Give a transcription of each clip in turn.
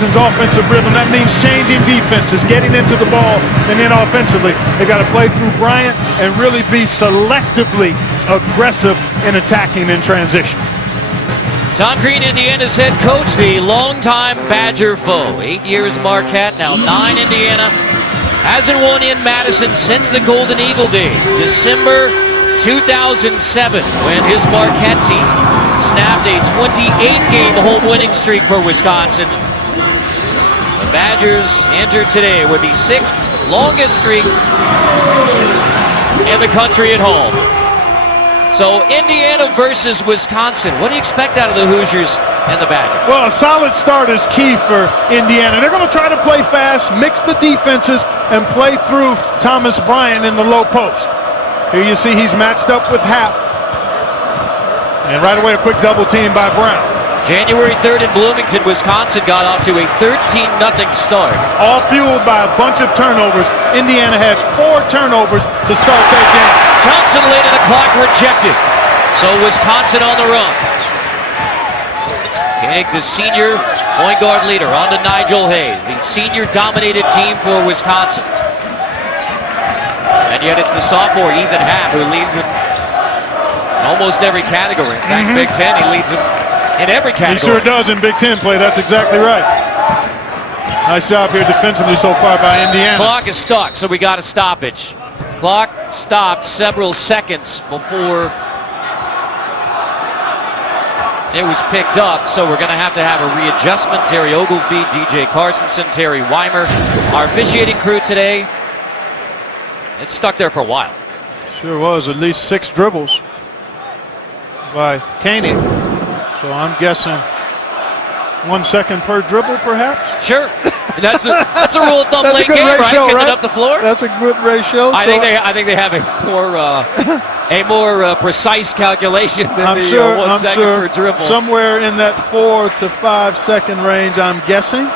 Wisconsin's offensive rhythm. That means changing defenses, getting into the ball, and then offensively, they got to play through Bryant and really be selectively aggressive in attacking in transition. Tom Green, Indiana's head coach, the longtime Badger foe. 8 years Marquette, now 9 Indiana. Hasn't won in Madison since the Golden Eagle days. December 2007, when his Marquette team snapped a 28-game home winning streak for Wisconsin. The Badgers entered today with the 6th longest streak in the country at home. So Indiana versus Wisconsin. What do you expect out of the Hoosiers and the Badgers? Well, a solid start is key for Indiana. They're going to try to play fast, mix the defenses, and play through Thomas Bryant in the low post. Here you see he's matched up with Happ. And right away a quick double team by Brown. January 3rd in Bloomington, Wisconsin got off to a 13-0 start. All fueled by a bunch of turnovers. Indiana has 4 turnovers to start that game. Johnson late in the clock, rejected. So Wisconsin on the run. Koenig, the senior point guard leader, on to Nigel Hayes, the senior-dominated team for Wisconsin. And yet it's the sophomore Ethan Happ who leads in almost every category. In fact, Big Ten, he leads them in every category. He sure does in Big Ten play. That's exactly right. Nice job here defensively so far by Indiana. Clock is stuck, so we got a stoppage. Clock stopped several seconds before it was picked up, so we're going to have a readjustment. Terry Oglesby, DJ Carsonson, Terry Weimer, our officiating crew today. It's stuck there for a while. Sure was. At least 6 dribbles by Koenig. So I'm guessing 1 second per dribble, perhaps? Sure. That's a rule of thumb late game, ratio, right? Getting right? it up the floor. That's a good ratio. I think they have a more precise calculation than I'm the sure, 1 second per dribble. Somewhere in that 4 to 5 second range, I'm guessing.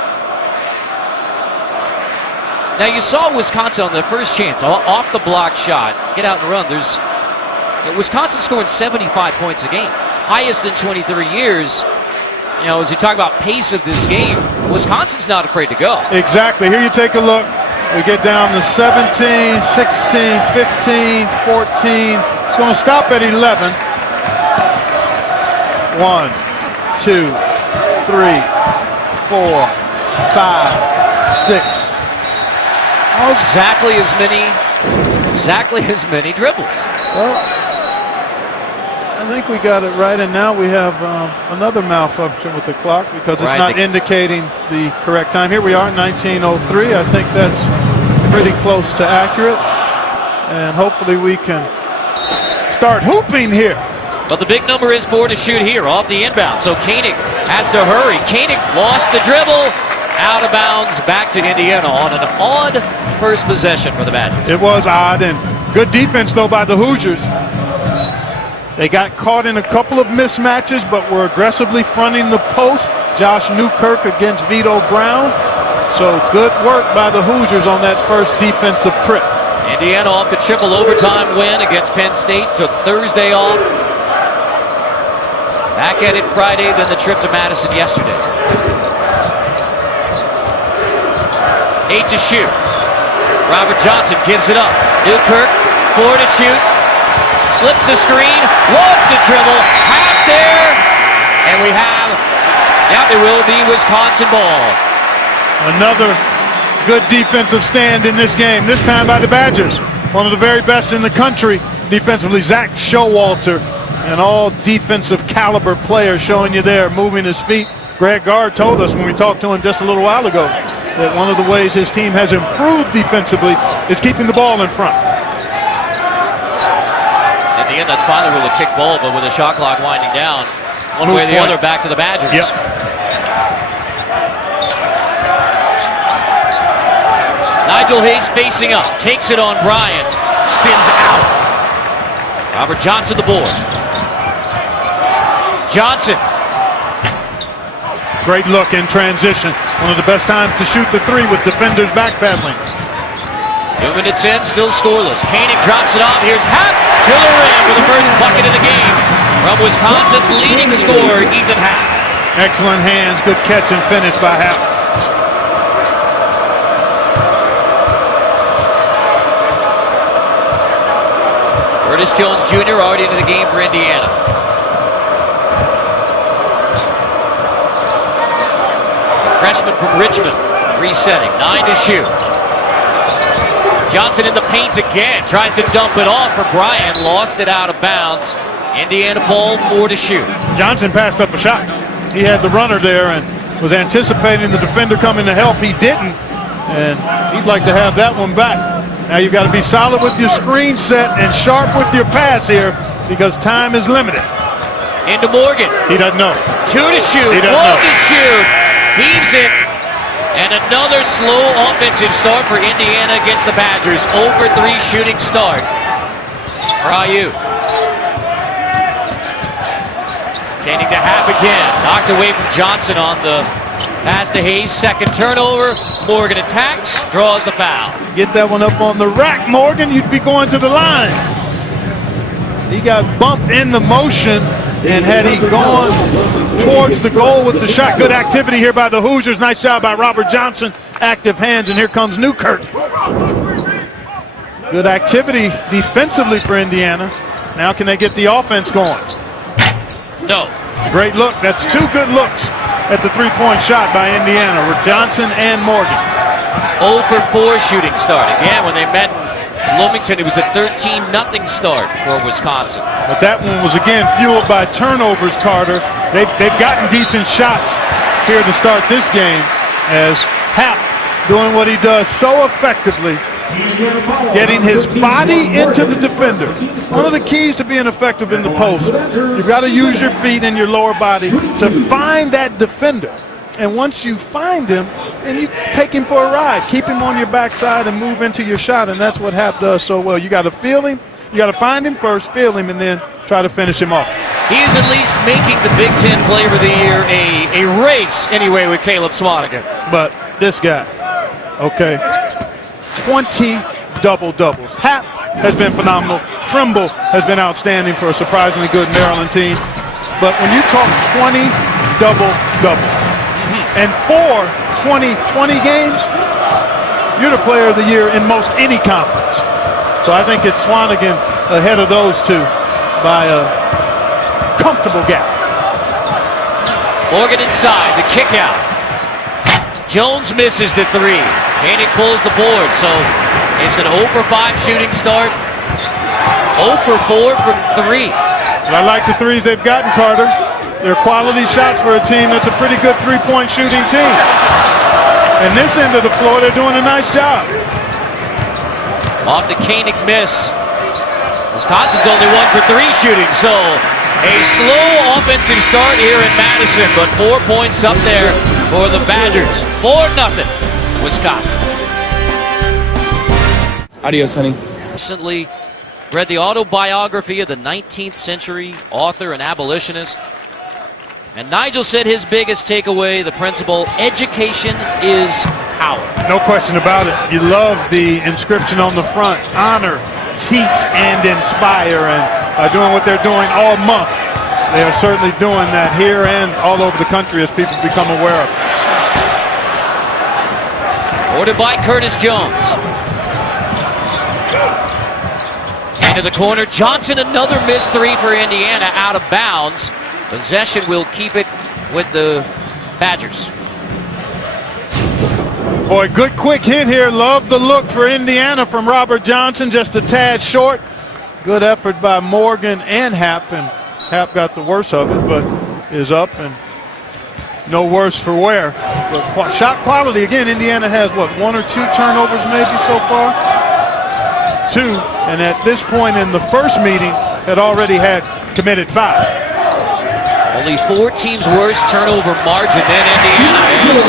Now you saw Wisconsin on the first chance, off the block shot, get out and run. Wisconsin scoring 75 points a game, highest in 23 years. You know, as you talk about pace of this game, Wisconsin's not afraid to go. Exactly. Here you take a look. We get down to 17, 16, 15, 14. It's going to stop at 11. 1, 2, 3, 4, 5, 6. Exactly as many dribbles. Well, I think we got it right, and now we have another malfunction with the clock because it's not indicating the correct time. Here we are, 19:03. I think that's pretty close to accurate, and hopefully we can start hooping here. But the big number is 4 to shoot here off the inbound, so Koenig has to hurry. Koenig lost the dribble, out of bounds, back to Indiana on an odd first possession for the Badgers. It was odd, and good defense, though, by the Hoosiers. They got caught in a couple of mismatches, but were aggressively fronting the post. Josh Newkirk against Vito Brown. So good work by the Hoosiers on that first defensive trip. Indiana off the triple overtime win against Penn State. Took Thursday off. Back at it Friday, then the trip to Madison yesterday. 8 to shoot. Robert Johnson gives it up. Newkirk, 4 to shoot. Slips the screen, lost the dribble, half there, and we have, it will be Wisconsin ball. Another good defensive stand in this game, this time by the Badgers. One of the very best in the country defensively, Zach Showalter, an all defensive caliber player showing you there, moving his feet. Greg Gard told us when we talked to him just a little while ago that one of the ways his team has improved defensively is keeping the ball in front. In the end, that's finally ruled a kick ball, but with the shot clock winding down, one way or the other, back to the Badgers. Yep. Nigel Hayes facing up, takes it on Bryant, spins out. Robert Johnson the board. Johnson. Great look in transition. One of the best times to shoot the 3 with defenders backpedaling. 2 minutes in, still scoreless. Koenig drops it off. Here's Happ to the rim for the first bucket of the game from Wisconsin's leading scorer, Ethan Happ. Excellent hands, good catch and finish by Happ. Curtis Jones Jr. already into the game for Indiana. Freshman from Richmond, resetting, 9 to shoot. Johnson in the paint again, tries to dump it off for Bryant, lost it out of bounds. Indiana ball, 4 to shoot. Johnson passed up a shot. He had the runner there and was anticipating the defender coming to help. He didn't, and he'd like to have that one back. Now you've got to be solid with your screen set and sharp with your pass here because time is limited. Into Morgan. He doesn't know. 2 to shoot, 1 to shoot. Heaves it, and another slow offensive start for Indiana against the Badgers. 0 for 3 shooting start for IU. Chaining to Happ again, knocked away from Johnson on the pass to Hayes. Second turnover, Morgan attacks, draws the foul. Get that one up on the rack, Morgan, you'd be going to the line. He got bumped in the motion, and had he gone towards the goal with the shot, good activity here by the Hoosiers. Nice job by Robert Johnson. Active hands, and here comes Newkirk. Good activity defensively for Indiana. Now can they get the offense going? No. It's a great look. That's 2 good looks at the three-point shot by Indiana with Johnson and Morgan. 0 for 4 shooting start. Again, when they met Bloomington, it was a 13-0 start for Wisconsin. But that one was again fueled by turnovers, Carter. They've gotten decent shots here to start this game as Happ doing what he does so effectively, getting his body into the defender. One of the keys to being effective in the post, you've got to use your feet and your lower body to find that defender. And once you find him, then you take him for a ride. Keep him on your backside and move into your shot, and that's what Happ does so well. You got to feel him. You got to find him first, feel him, and then try to finish him off. He is at least making the Big Ten Player of the Year a race anyway with Caleb Swanigan. But this guy, okay, 20 double-doubles. Happ has been phenomenal. Trimble has been outstanding for a surprisingly good Maryland team. But when you talk 20 double-doubles and 4 20-20 games, you're the Player of the Year in most any conference. So I think it's Swanigan ahead of those two by a comfortable gap. Morgan inside, the kick out. Jones misses the 3. Koenig pulls the board, so it's an 0 for 5 shooting start. 0 for 4 from 3. But I like the threes they've gotten, Carter. They're quality shots for a team that's a pretty good three-point shooting team. And this end of the floor, they're doing a nice job. Off the Koenig miss. Wisconsin's only 1 for 3 shooting, so a slow offensive start here in Madison, but 4 points up there for the Badgers. 4-0, Wisconsin. Adios, honey. Recently read the autobiography of the 19th century author and abolitionist. And Nigel said his biggest takeaway, the principle, education is power. No question about it. You love the inscription on the front, honor, teach, and inspire. And by doing what they're doing all month, they are certainly doing that here and all over the country as people become aware of it. Ordered by Curtis Jones. Into the corner, Johnson, another missed 3 for Indiana, out of bounds. Possession will keep it with the Badgers. Boy, good quick hit here. Love the look for Indiana from Robert Johnson, just a tad short. Good effort by Morgan and Happ, and Happ got the worst of it, but is up and no worse for wear. But shot quality, again, Indiana has, what, 1 or 2 turnovers maybe so far? 2, and at this point in the first meeting had already had committed 5. Only 4 teams worse turnover margin than Indiana is.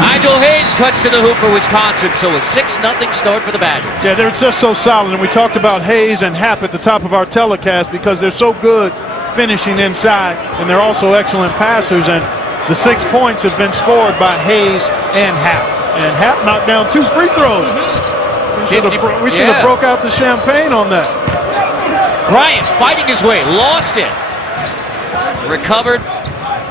Nigel Hayes cuts to the hoop for Wisconsin, so a 6-0 start for the Badgers. Yeah, they're just so solid, and we talked about Hayes and Happ at the top of our telecast because they're so good finishing inside, and they're also excellent passers, and the 6 points have been scored by Hayes and Happ. And Happ knocked down 2 free throws. We should have broke out the champagne on that. Bryant fighting his way, lost it. Recovered,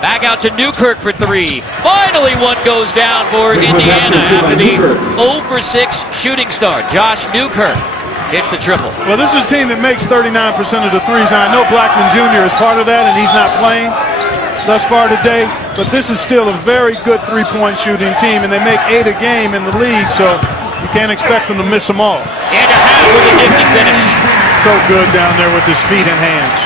back out to Newkirk for 3. Finally one goes down for Indiana after the 0 for 6 shooting start. Josh Newkirk. hits the triple. Well, this is a team that makes 39% of the threes. Now, I know Blackman Jr. is part of that, and he's not playing thus far today, but this is still a very good three-point shooting team, and they make 8 a game in the league, so you can't expect them to miss them all. And a half with a nifty finish. So good down there with his feet and hands.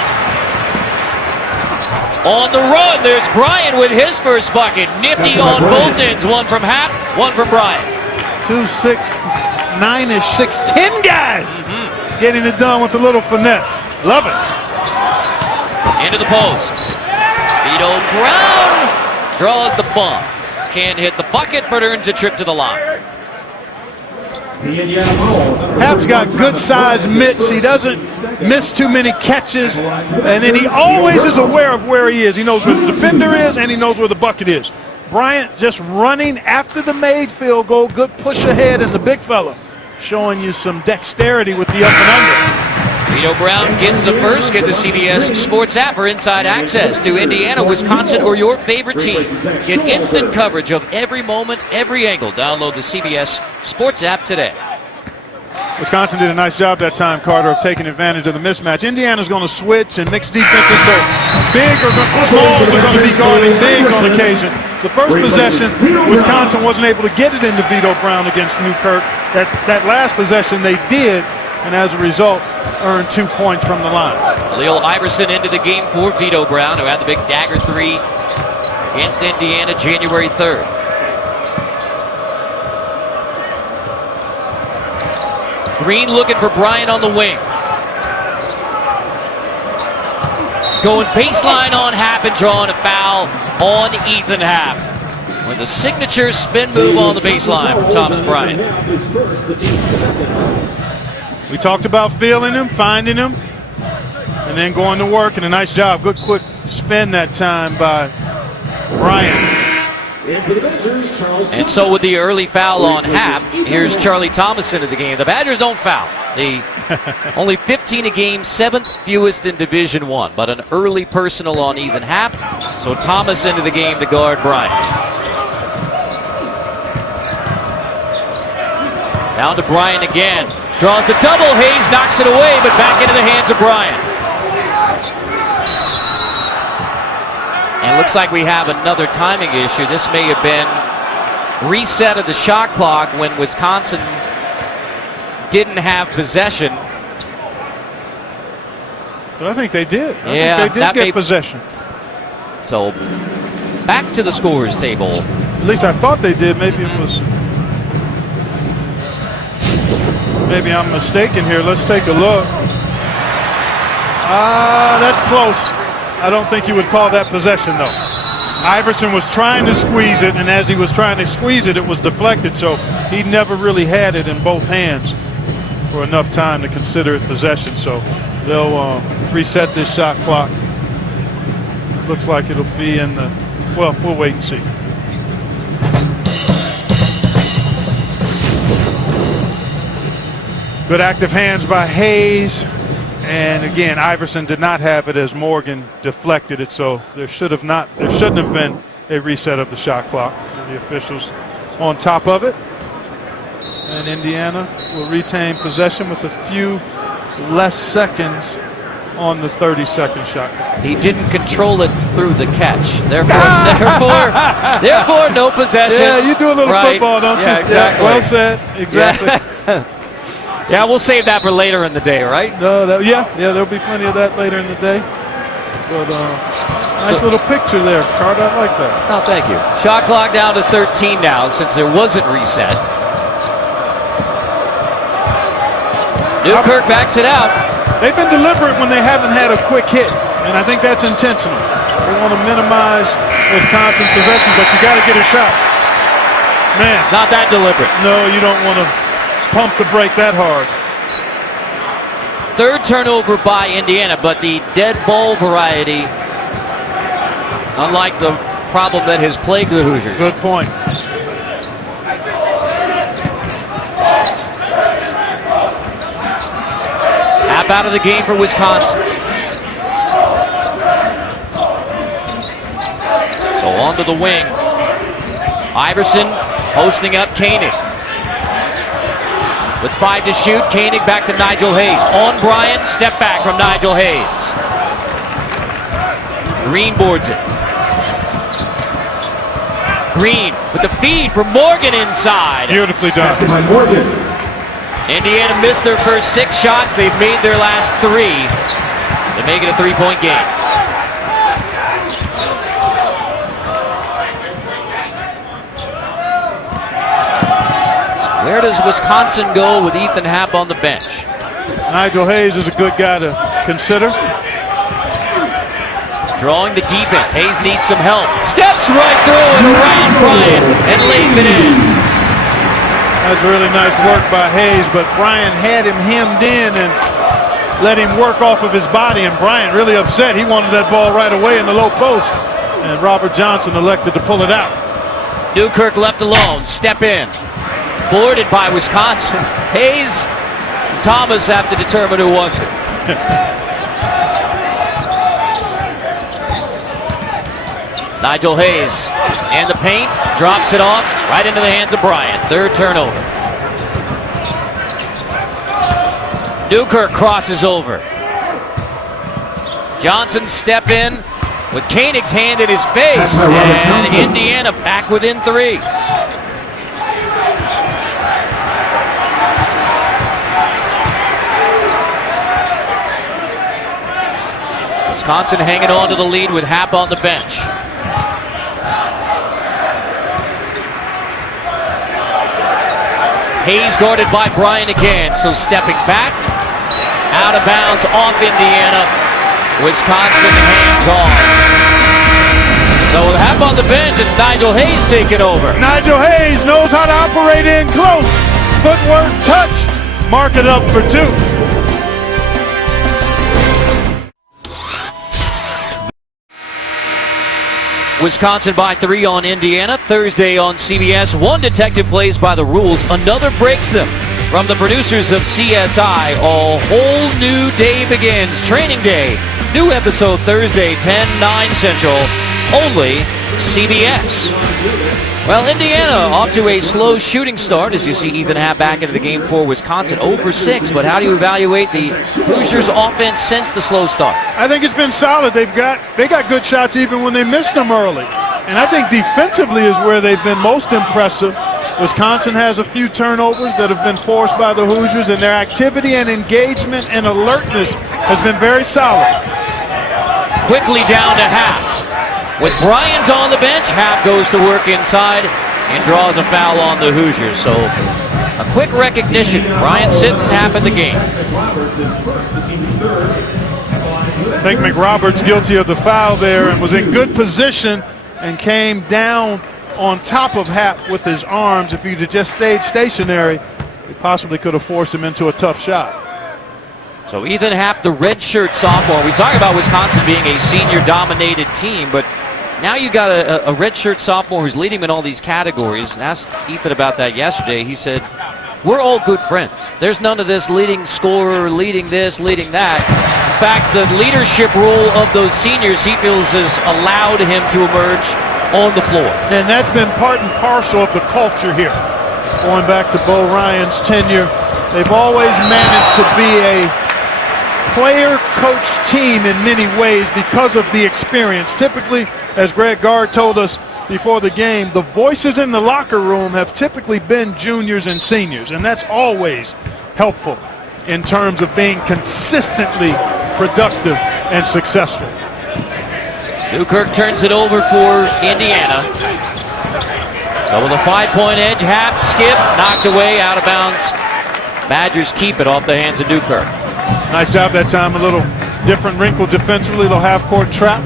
On the run, there's Bryant with his first bucket. Nifty on both ends. One from Happ, one from Bryant. 2, 6, 9-ish, 6, 10 guys getting it done with a little finesse. Love it. Into the post. Vito Brown draws the bump. Can't hit the bucket, but earns a trip to the line. Happ's got good size mitts. He doesn't miss too many catches. And then he always is aware of where he is. He knows where the defender is, and he knows where the bucket is. Bryant just running after the made field goal. Good push ahead, and the big fella showing you some dexterity with the up and under. Vito Brown gets the first. Get the CBS Sports app for inside access to Indiana, Wisconsin, or your favorite team. Get instant coverage of every moment, every angle. Download the CBS Sports app today. Wisconsin did a nice job that time, Carter, of taking advantage of the mismatch. Indiana's going to switch and mix defenses, so smalls are going to be guarding bigs on occasion. The first possession, Wisconsin wasn't able to get it into Vito Brown against Newkirk. That last possession they did, and as a result, earned 2 points from the line. Leo Iverson into the game for Vito Brown, who had the big dagger three against Indiana January 3rd. Green looking for Bryant on the wing. Going baseline on Happ and drawing a foul on Ethan Happ. With a signature spin move on the baseline from Thomas Bryant. We talked about feeling him, finding him, and then going to work, and a nice job. Good quick spin that time by Bryant. And so with the early foul on Happ, here's Charlie Thomas into the game. The Badgers don't foul. Only 15 a game, 7th fewest in Division I, but an early personal on Ethan Happ. So Thomas into the game to guard Bryant. Down to Bryant again. Draws the double. Hayes knocks it away, but back into the hands of Bryant. And it looks like we have another timing issue. This may have been reset of the shot clock when Wisconsin didn't have possession. But I think they did. I think they did get possession. So back to the scorers table. At least I thought they did. Maybe it was. Maybe I'm mistaken here. Let's take a look. That's close. I don't think you would call that possession, though. Iverson was trying to squeeze it, and as he was trying to squeeze it, it was deflected, so he never really had it in both hands for enough time to consider it possession. So they'll reset this shot clock. Looks like it'll be in the, well, we'll wait and see. Good active hands by Hayes. And again, Iverson did not have it as Morgan deflected it, so there shouldn't have been a reset of the shot clock. The officials on top of it. And Indiana will retain possession with a few less seconds on the 30-second shot clock. He didn't control it through the catch. Therefore, no possession. Yeah, you do a little football, don't you? Yeah, exactly. Yeah, well said. Exactly. Yeah, we'll save that for later in the day, right? No, there'll be plenty of that later in the day. But nice little picture there, Carter. I like that. Oh, thank you. Shot clock down to 13 now since there wasn't reset. Newkirk backs it out. They've been deliberate when they haven't had a quick hit, and I think that's intentional. They want to minimize Wisconsin's possession, but you got to get a shot. Man. Not that deliberate. No, you don't want to pump the brake that hard. Third turnover by Indiana, but the dead ball variety, unlike the problem that has plagued the Hoosiers. Good point. Happ out of the game for Wisconsin. So on to the wing. Iverson posting up Koenig. with 5 to shoot. Koenig back to Nigel Hayes. On Bryant, step back from Nigel Hayes. Green boards it. Green with the feed from Morgan inside. Beautifully done. Indiana missed their first 6 shots. They've made their last 3 to make it a 3-point game. Where does Wisconsin go with Ethan Happ on the bench? Nigel Hayes is a good guy to consider. Drawing the defense. Hayes needs some help. Steps right through it around Bryant and lays it in. That's really nice work by Hayes, but Bryant had him hemmed in and let him work off of his body, and Bryant really upset. He wanted that ball right away in the low post, and Robert Johnson elected to pull it out. Newkirk left alone. Step in. Boarded by Wisconsin. Hayes and Thomas have to determine who wants it. Nigel Hayes in the paint, drops it off right into the hands of Bryant. 3rd turnover. Newkirk crosses over. Johnson step in with Koenig's hand in his face, and Indiana back within 3. Wisconsin hanging on to the lead with Happ on the bench. Hayes guarded by Bryant again, so stepping back, out of bounds, off Indiana. Wisconsin hangs on. So with Happ on the bench, it's Nigel Hayes taking over. Nigel Hayes knows how to operate in close. Footwork, touch, mark it up for 2. Wisconsin by 3 on Indiana. Thursday on CBS. One detective plays by the rules, another breaks them. From the producers of CSI, a whole new day begins. Training Day. New episode Thursday, 10/9 Central. Only CBS. Well, Indiana off to a slow shooting start as you see Ethan Happ back into the game for Wisconsin. 0 for 6, but how do you evaluate the Hoosiers offense since the slow start? I think it's been solid. They got good shots even when they missed them early. And I think defensively is where they've been most impressive. Wisconsin has a few turnovers that have been forced by the Hoosiers, and their activity and engagement and alertness has been very solid. Quickly down to Happ. With Bryant on the bench, Happ goes to work inside and draws a foul on the Hoosiers. So a quick recognition. Bryant sitting, Happ in the game. I think McRoberts guilty of the foul there and was in good position and came down on top of Happ with his arms. If he'd have just stayed stationary, he possibly could have forced him into a tough shot. So Ethan Happ, the redshirt sophomore. We talk about Wisconsin being a senior-dominated team, but now you got a redshirt sophomore who's leading in all these categories. And asked Ethan about that yesterday. He said, we're all good friends. There's none of this leading scorer, leading this, leading that. In fact, the leadership role of those seniors he feels has allowed him to emerge on the floor. And that's been part and parcel of the culture here. Going back to Bo Ryan's tenure, they've always managed to be a player-coach team in many ways because of the experience. Typically, as Greg Gard told us before the game, the voices in the locker room have typically been juniors and seniors, and that's always helpful in terms of being consistently productive and successful. Newkirk turns it over for Indiana. So with a 5-point edge, Happ, skip, knocked away, out of bounds. Badgers keep it off the hands of Newkirk. Nice job that time. A little different wrinkle defensively, a little half-court trap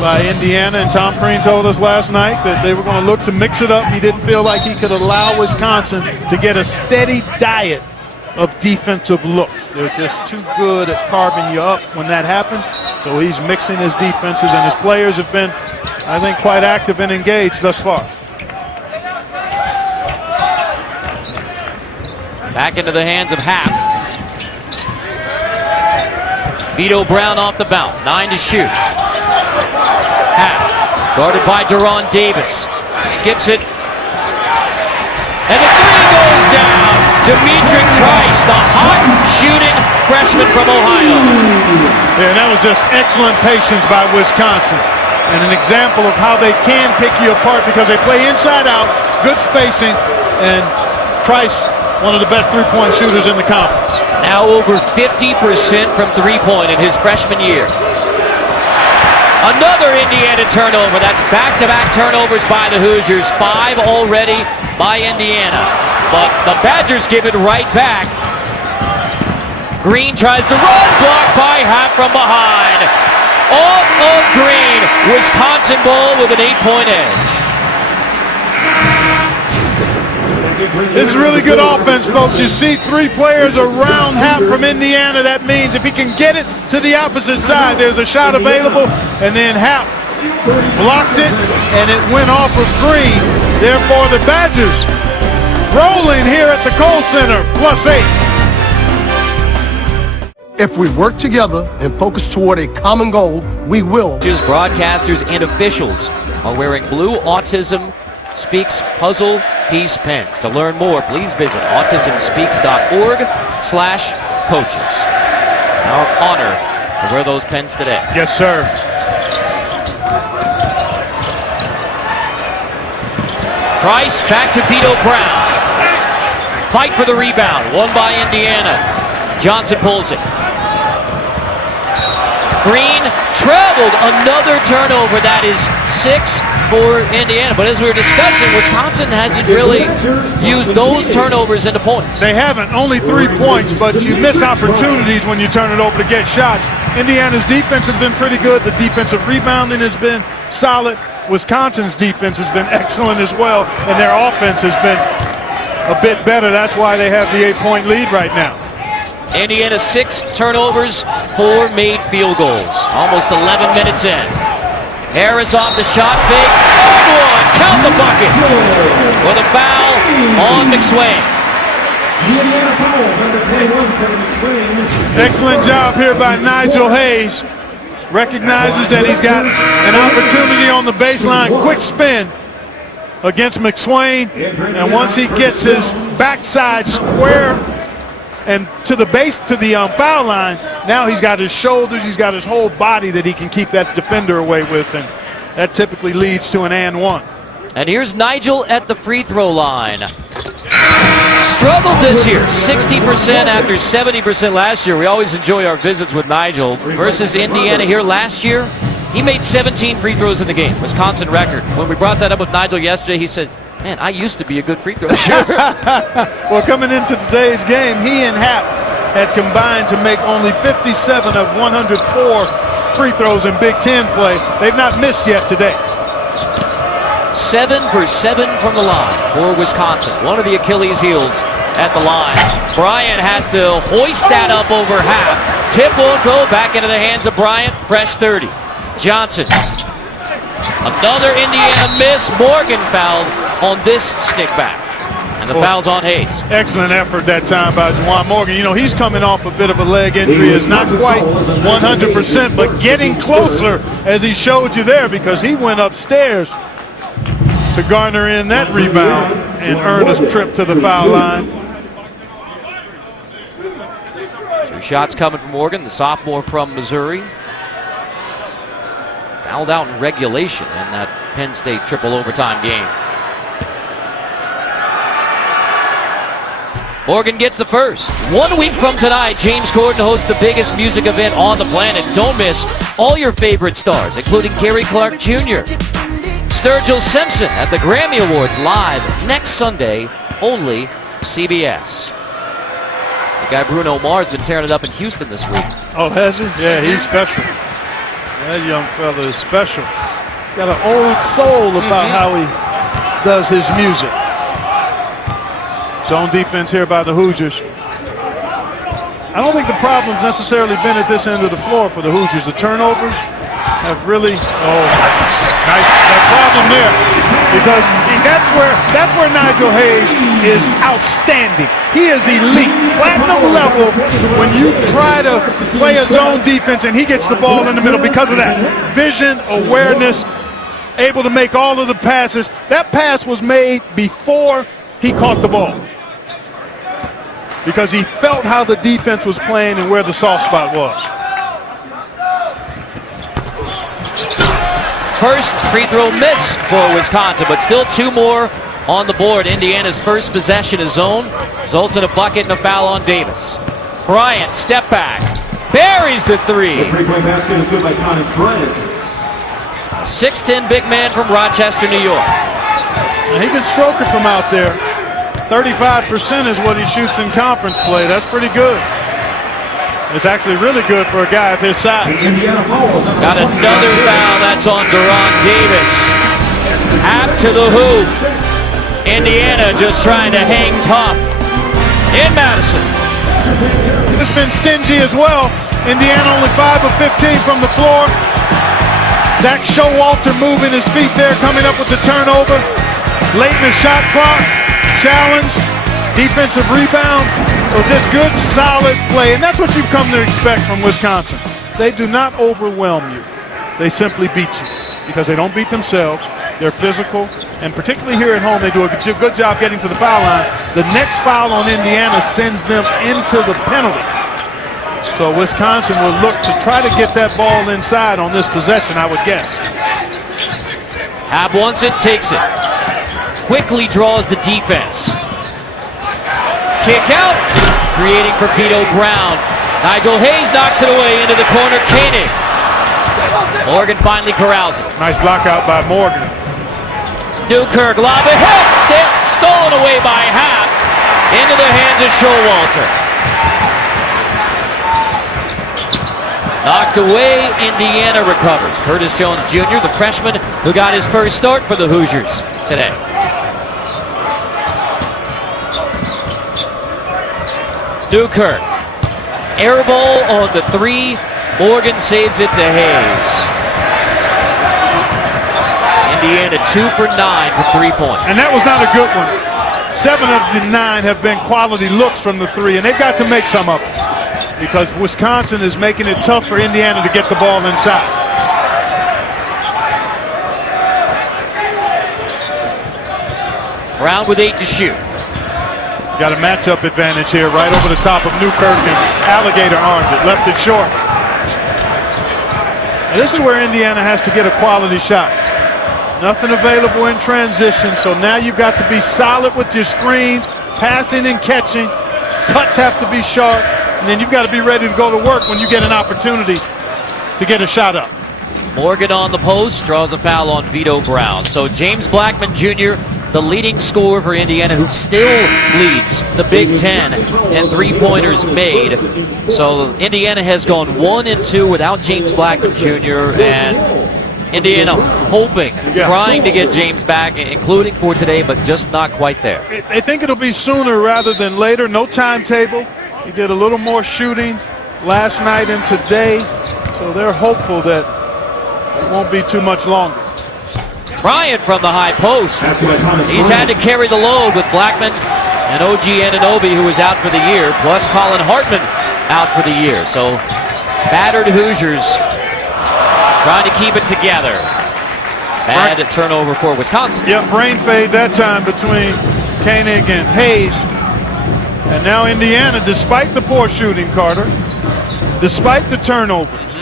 by Indiana. And Tom Crean told us last night that they were going to look to mix it up. He didn't feel like he could allow Wisconsin to get a steady diet of defensive looks. They're just too good at carving you up when that happens. So he's mixing his defenses, and his players have been, I think, quite active and engaged thus far. Back into the hands of Happ. Vito Brown off the bounce. 9 to shoot. Happ, guarded by Deron Davis. Skips it. And the three goes down. Demetric Trice, the hot shooting freshman from Ohio. Yeah, that was just excellent patience by Wisconsin. And an example of how they can pick you apart because they play inside out, good spacing, and Trice, one of the best three-point shooters in the conference. Now over 50% from three-point in his freshman year. Another Indiana turnover. That's back-to-back turnovers by the Hoosiers. 5 already by Indiana. But the Badgers give it right back. Green tries to run, blocked by Happ from behind. Off of Green, Wisconsin ball with an 8-point edge. This is really good offense, folks. You see 3 players around Happ from Indiana. That means if he can get it to the opposite side, there's a shot available, and then Happ blocked it, and it went off of Green. Therefore, the Badgers rolling here at the Kohl Center, +8. If we work together and focus toward a common goal, we will. Broadcasters and officials are wearing blue Autism Speaks puzzle piece pens. To learn more, please visit autismspeaks.org/coaches. Our honor to wear those pens today. Yes, sir. Trice back to Vito Brown. Fight for the rebound. Won by Indiana. Johnson pulls it. Green traveled. Another turnover. That is 6 for Indiana. But as we were discussing, Wisconsin hasn't really used those turnovers into points. They haven't. Only 3 points, but you miss opportunities when you turn it over to get shots. Indiana's defense has been pretty good. The defensive rebounding has been solid. Wisconsin's defense has been excellent as well, and their offense has been a bit better. That's why they have the 8-point lead right now. Indiana 6 turnovers, 4 made field goals. Almost 11 minutes in. Harris off the shot fake. And one. Count the bucket. With a foul on McSwain. Excellent job here by Nigel Hayes. Recognizes that he's got an opportunity on the baseline. Quick spin against McSwain. And once he gets his backside square and to the base, to the foul line, now he's got his shoulders, he's got his whole body that he can keep that defender away with, and that typically leads to an and one. And here's Nigel at the free throw line. Struggled this year, 60% after 70% last year. We always enjoy our visits with Nigel. Versus Indiana here last year, he made 17 free throws in the game, Wisconsin record. When we brought that up with Nigel yesterday, he said, man, I used to be a good free throw shooter. Well, coming into today's game, he and Happ had combined to make only 57 of 104 free throws in Big Ten play. They've not missed yet today. 7 for 7 from the line for Wisconsin. One of the Achilles heels at the line. Bryant has to hoist that up over Happ. Tip won't go. Back into the hands of Bryant. Fresh 30. Johnson. Another Indiana miss. Morgan fouled on this stick back. And the foul's on Hayes. Excellent effort that time by Juwan Morgan. You know, he's coming off a bit of a leg injury. It's not quite 100%, but getting closer, as he showed you there, because he went upstairs to garner in that rebound and earn a trip to the foul line. 2 shots coming from Morgan, the sophomore from Missouri. Fouled out in regulation in that Penn State triple overtime game. Morgan gets the first. 1 week from tonight, James Corden hosts the biggest music event on the planet. Don't miss all your favorite stars, including Gary Clark Jr., Sturgill Simpson at the Grammy Awards live next Sunday, only CBS. The guy Bruno Mars has been tearing it up in Houston this week. Oh, has he? Yeah, he's special. That young fella is special. Got an old soul about how he does his music. Zone defense here by the Hoosiers. I don't think the problem's necessarily been at this end of the floor for the Hoosiers. The turnovers have really, nice that problem there, because that's where Nigel Hayes is outstanding. He is elite, platinum level when you try to play a zone defense and he gets the ball in the middle because of that vision, awareness, able to make all of the passes. That pass was made before he caught the ball. because he felt how the defense was playing and where the soft spot was. First free throw miss for Wisconsin, but still 2 more on the board. Indiana's first possession is zone. Results in a bucket and a foul on Davis. Bryant, step back. Buries the 3. The three-point basket is good by Thomas Bryant. 6'10" big man from Rochester, New York. And he can stroke it from out there. 35% is what he shoots in conference play. That's pretty good. It's actually really good for a guy of his size. Got another foul. That's on Deron Davis. Half to the hoop. Indiana just trying to hang tough in Madison. It's been stingy as well. Indiana only 5 of 15 from the floor. Zach Showalter moving his feet there, coming up with the turnover. Late in the shot clock. Challenge. Defensive rebound. So just good, solid play. And that's what you've come to expect from Wisconsin. They do not overwhelm you. They simply beat you because they don't beat themselves. They're physical. And particularly here at home, they do a good job getting to the foul line. The next foul on Indiana sends them into the penalty. So Wisconsin will look to try to get that ball inside on this possession, I would guess. Hab wants it, takes it. Quickly draws the defense. Kick out, creating for Vito Brown. Nigel Hayes knocks it away into the corner. Koenig. Morgan finally corrals it. Nice block out by Morgan. Newkirk, lob ahead, stolen away by Hab. Into the hands of Showalter. Knocked away, Indiana recovers. Curtis Jones Jr., the freshman who got his first start for the Hoosiers today. Newkirk, air ball on the 3. Morgan saves it to Hayes. Indiana 2 for 9 for 3-point. And that was not a good one. 7 of the 9 have been quality looks from the 3, and they've got to make some of them because Wisconsin is making it tough for Indiana to get the ball inside. Brown with 8 to shoot. Got a matchup advantage here right over the top of Newkirk, and Alligator armed it, left it short. And this is where Indiana has to get a quality shot. Nothing available in transition, so now you've got to be solid with your screens, passing and catching. Cuts have to be sharp, and then you've got to be ready to go to work when you get an opportunity to get a shot up. Morgan on the post, draws a foul on Vito Brown. So James Blackman Jr., the leading scorer for Indiana, who still leads the Big Ten in 3-pointers made. So Indiana has gone 1 and 2 without James Blackman Jr., and Indiana hoping, trying to get James back, including for today, but just not quite there. I think it'll be sooner rather than later. No timetable. He did a little more shooting last night and today, so they're hopeful that it won't be too much longer. Bryant from the high post. He's had to carry the load with Blackman and OG Anunoby, who was out for the year, plus Colin Hartman out for the year. So battered Hoosiers trying to keep it together. Bad turnover for Wisconsin. Yep, brain fade that time between Koenig and Hayes. And now Indiana, despite the poor shooting, Carter, despite the turnovers,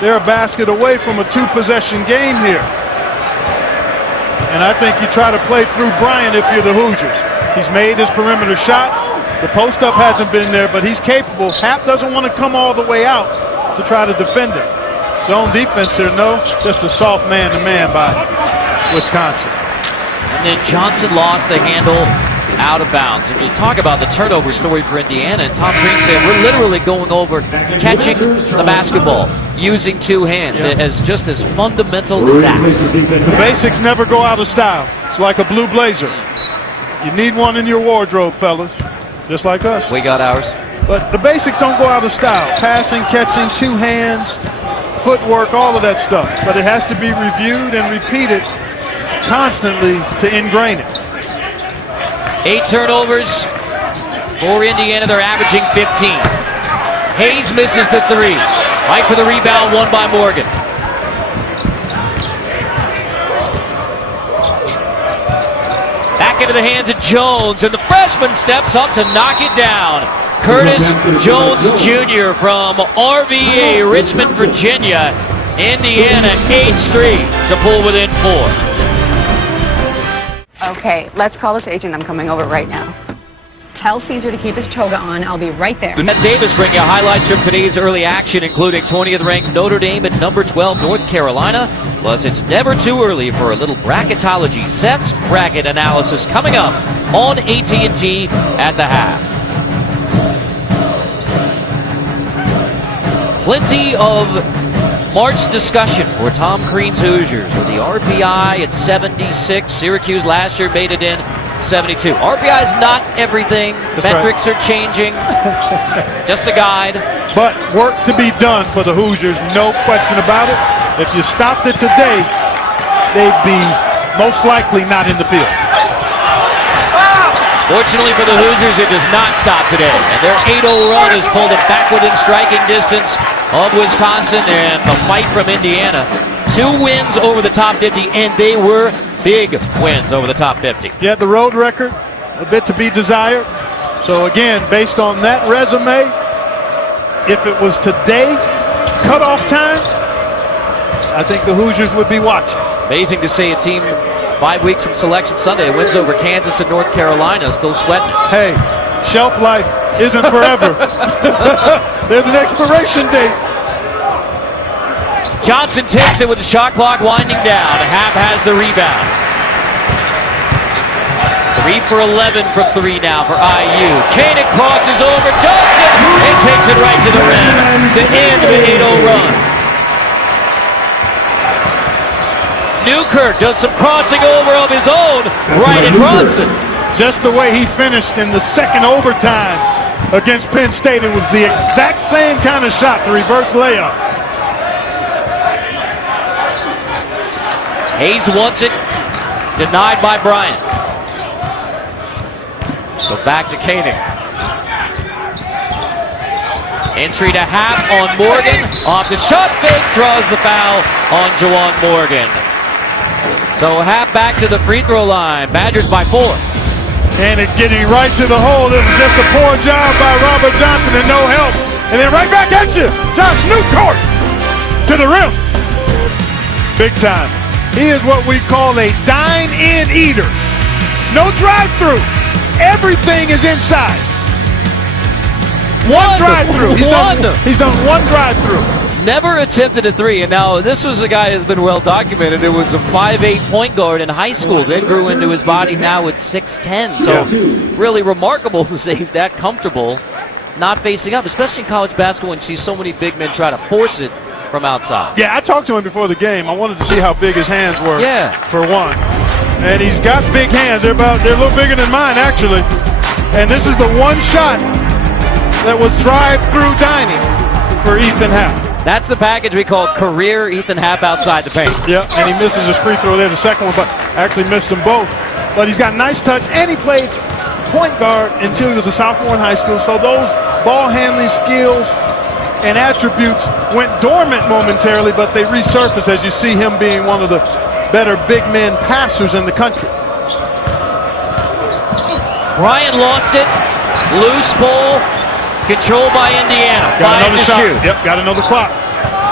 they're a basket away from a 2-possession game here. And I think you try to play through Bryant if you're the Hoosiers. He's made his perimeter shot. The post-up hasn't been there, but he's capable. Hap doesn't want to come all the way out to try to defend it. Zone defense here, no. Just a soft man-to-man by Wisconsin. And then Johnson lost the handle out of bounds. And you talk about the turnover story for Indiana, and Tom Green said we're literally going over catching the basketball using 2 hands as just as fundamental as that. The basics never go out of style. It's like a blue blazer. You need one in your wardrobe, fellas, just like us. We got ours. But the basics don't go out of style. Passing, catching, 2 hands, footwork, all of that stuff. But it has to be reviewed and repeated constantly to ingrain it. 8 turnovers for Indiana. They're averaging 15. Hayes misses the 3. Right for the rebound, won by Morgan. Back into the hands of Jones, and the freshman steps up to knock it down. Curtis Jones Jr. from RVA, Richmond, Virginia. Indiana 8th Street to pull within 4. Okay, let's call this agent. I'm coming over right now. Tell Caesar to keep his toga on. I'll be right there. Matt Davis bringing you highlights from today's early action, including 20th ranked Notre Dame and number 12 North Carolina. Plus, it's never too early for a little bracketology. Seth's bracket analysis coming up on AT&T at the half. Plenty of March discussion for Tom Crean's Hoosiers with the RPI at 76. Syracuse last year made it in 72. RPI is not everything. That's Metrics are changing. Just a guide. But work to be done for the Hoosiers, no question about it. If you stopped it today, they'd be most likely not in the field. Fortunately for the Hoosiers, it does not stop today. And their 8-0 run has pulled them back within striking distance of Wisconsin and a fight from Indiana. 2 wins over the top 50, and they were big wins over the top 50. Yeah, the road record, a bit to be desired. So again, based on that resume, if it was today, cutoff time, I think the Hoosiers would be watching. Amazing to see a team 5 weeks from Selection Sunday wins over Kansas and North Carolina, still sweating. Hey, shelf life isn't forever. There's an expiration date. Johnson takes it with the shot clock winding down. Hap has the rebound. 3 for 11 from 3 now for IU. Koenig crosses over Johnson and takes it right to the rim to end the 8-0 run. Newkirk does some crossing over of his own right at Bronson. Just the way he finished in the second overtime against Penn State, it was the exact same kind of shot, the reverse layup. Hayes wants it, denied by Bryant. So back to Koenig. Entry to Hap on Morgan. Off the shot fake, draws the foul on Juwan Morgan. So Hap back to the free throw line. Badgers by 4. And it getting right to the hole. It was just a poor job by Robert Johnson and no help. And then right back at you, Josh Newkirk to the rim. Big time. He is what we call a dine-in eater. No drive-through. Everything is inside. One drive-through. He's done one drive-through. Never attempted a 3, and now this was a guy who's been well documented. It was a 5'8" point guard in high school, then grew into his body now at 6'10". So really remarkable to say he's that comfortable not facing up, especially in college basketball when you see so many big men try to force it from outside. Yeah, I talked to him before the game. I wanted to see how big his hands were, for one. And he's got big hands. They're a little bigger than mine, actually. And this is the one shot that was drive-through dining for Ethan Hap. That's the package we call career Ethan Hap outside the paint. Yeah, and he misses his free throw there, the second one, but actually missed them both. But he's got nice touch, and he played point guard until he was a sophomore in high school. So those ball handling skills and attributes went dormant momentarily, but they resurfaced as you see him being one of the better big men passers in the country. Bryant lost it. Loose ball. Controlled by Indiana. Got another shot. Shoot. Yep, got another clock.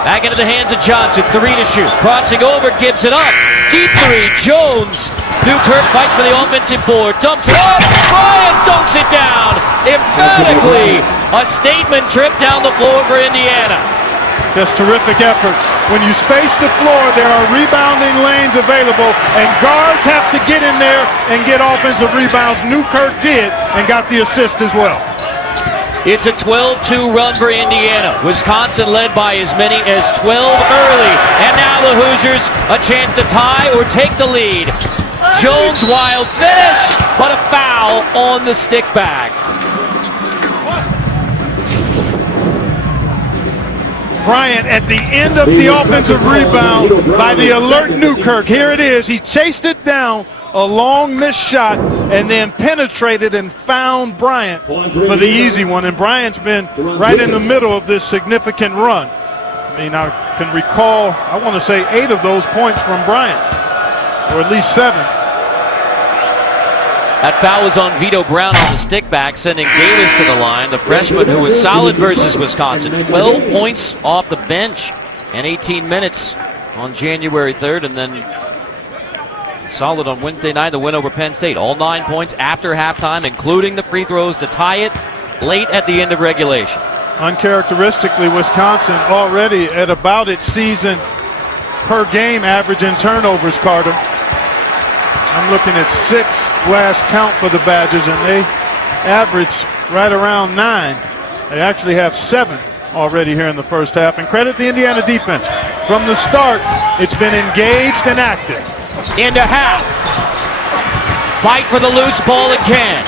Back into the hands of Johnson. 3 to shoot. Crossing over, gives it up. Deep 3. Jones. Newkirk fights for the offensive board. Dumps it up. Bryant dunks it down. Emphatically. A statement trip down the floor for Indiana. Just terrific effort. When you space the floor, there are rebounding lanes available, and guards have to get in there and get offensive rebounds. Newkirk did and got the assist as well. It's a 12-2 run for Indiana. Wisconsin led by as many as 12 early. And now the Hoosiers a chance to tie or take the lead. Jones wild finish, but a foul on the stick back. Bryant at the end of the offensive rebound by the alert Newkirk. Here it is. He chased it down, a long missed shot, and then penetrated and found Bryant for the easy one. And Bryant's been right in the middle of this significant run. I mean, I can recall, I want to say 8 of those points from Bryant, or at least 7. That foul was on Vito Brown on the stick back, sending Davis to the line, the freshman who was solid versus Wisconsin. 12 points off the bench in 18 minutes on January 3rd, and then solid on Wednesday night, the win over Penn State. All 9 points after halftime, including the free throws to tie it late at the end of regulation. Uncharacteristically, Wisconsin already at about its season per game average in turnovers, Carter. I'm looking at 6 last count for the Badgers, and they average right around 9. They actually have 7 already here in the first half. And credit the Indiana defense. From the start, it's been engaged and active. Into half. Fight for the loose ball again.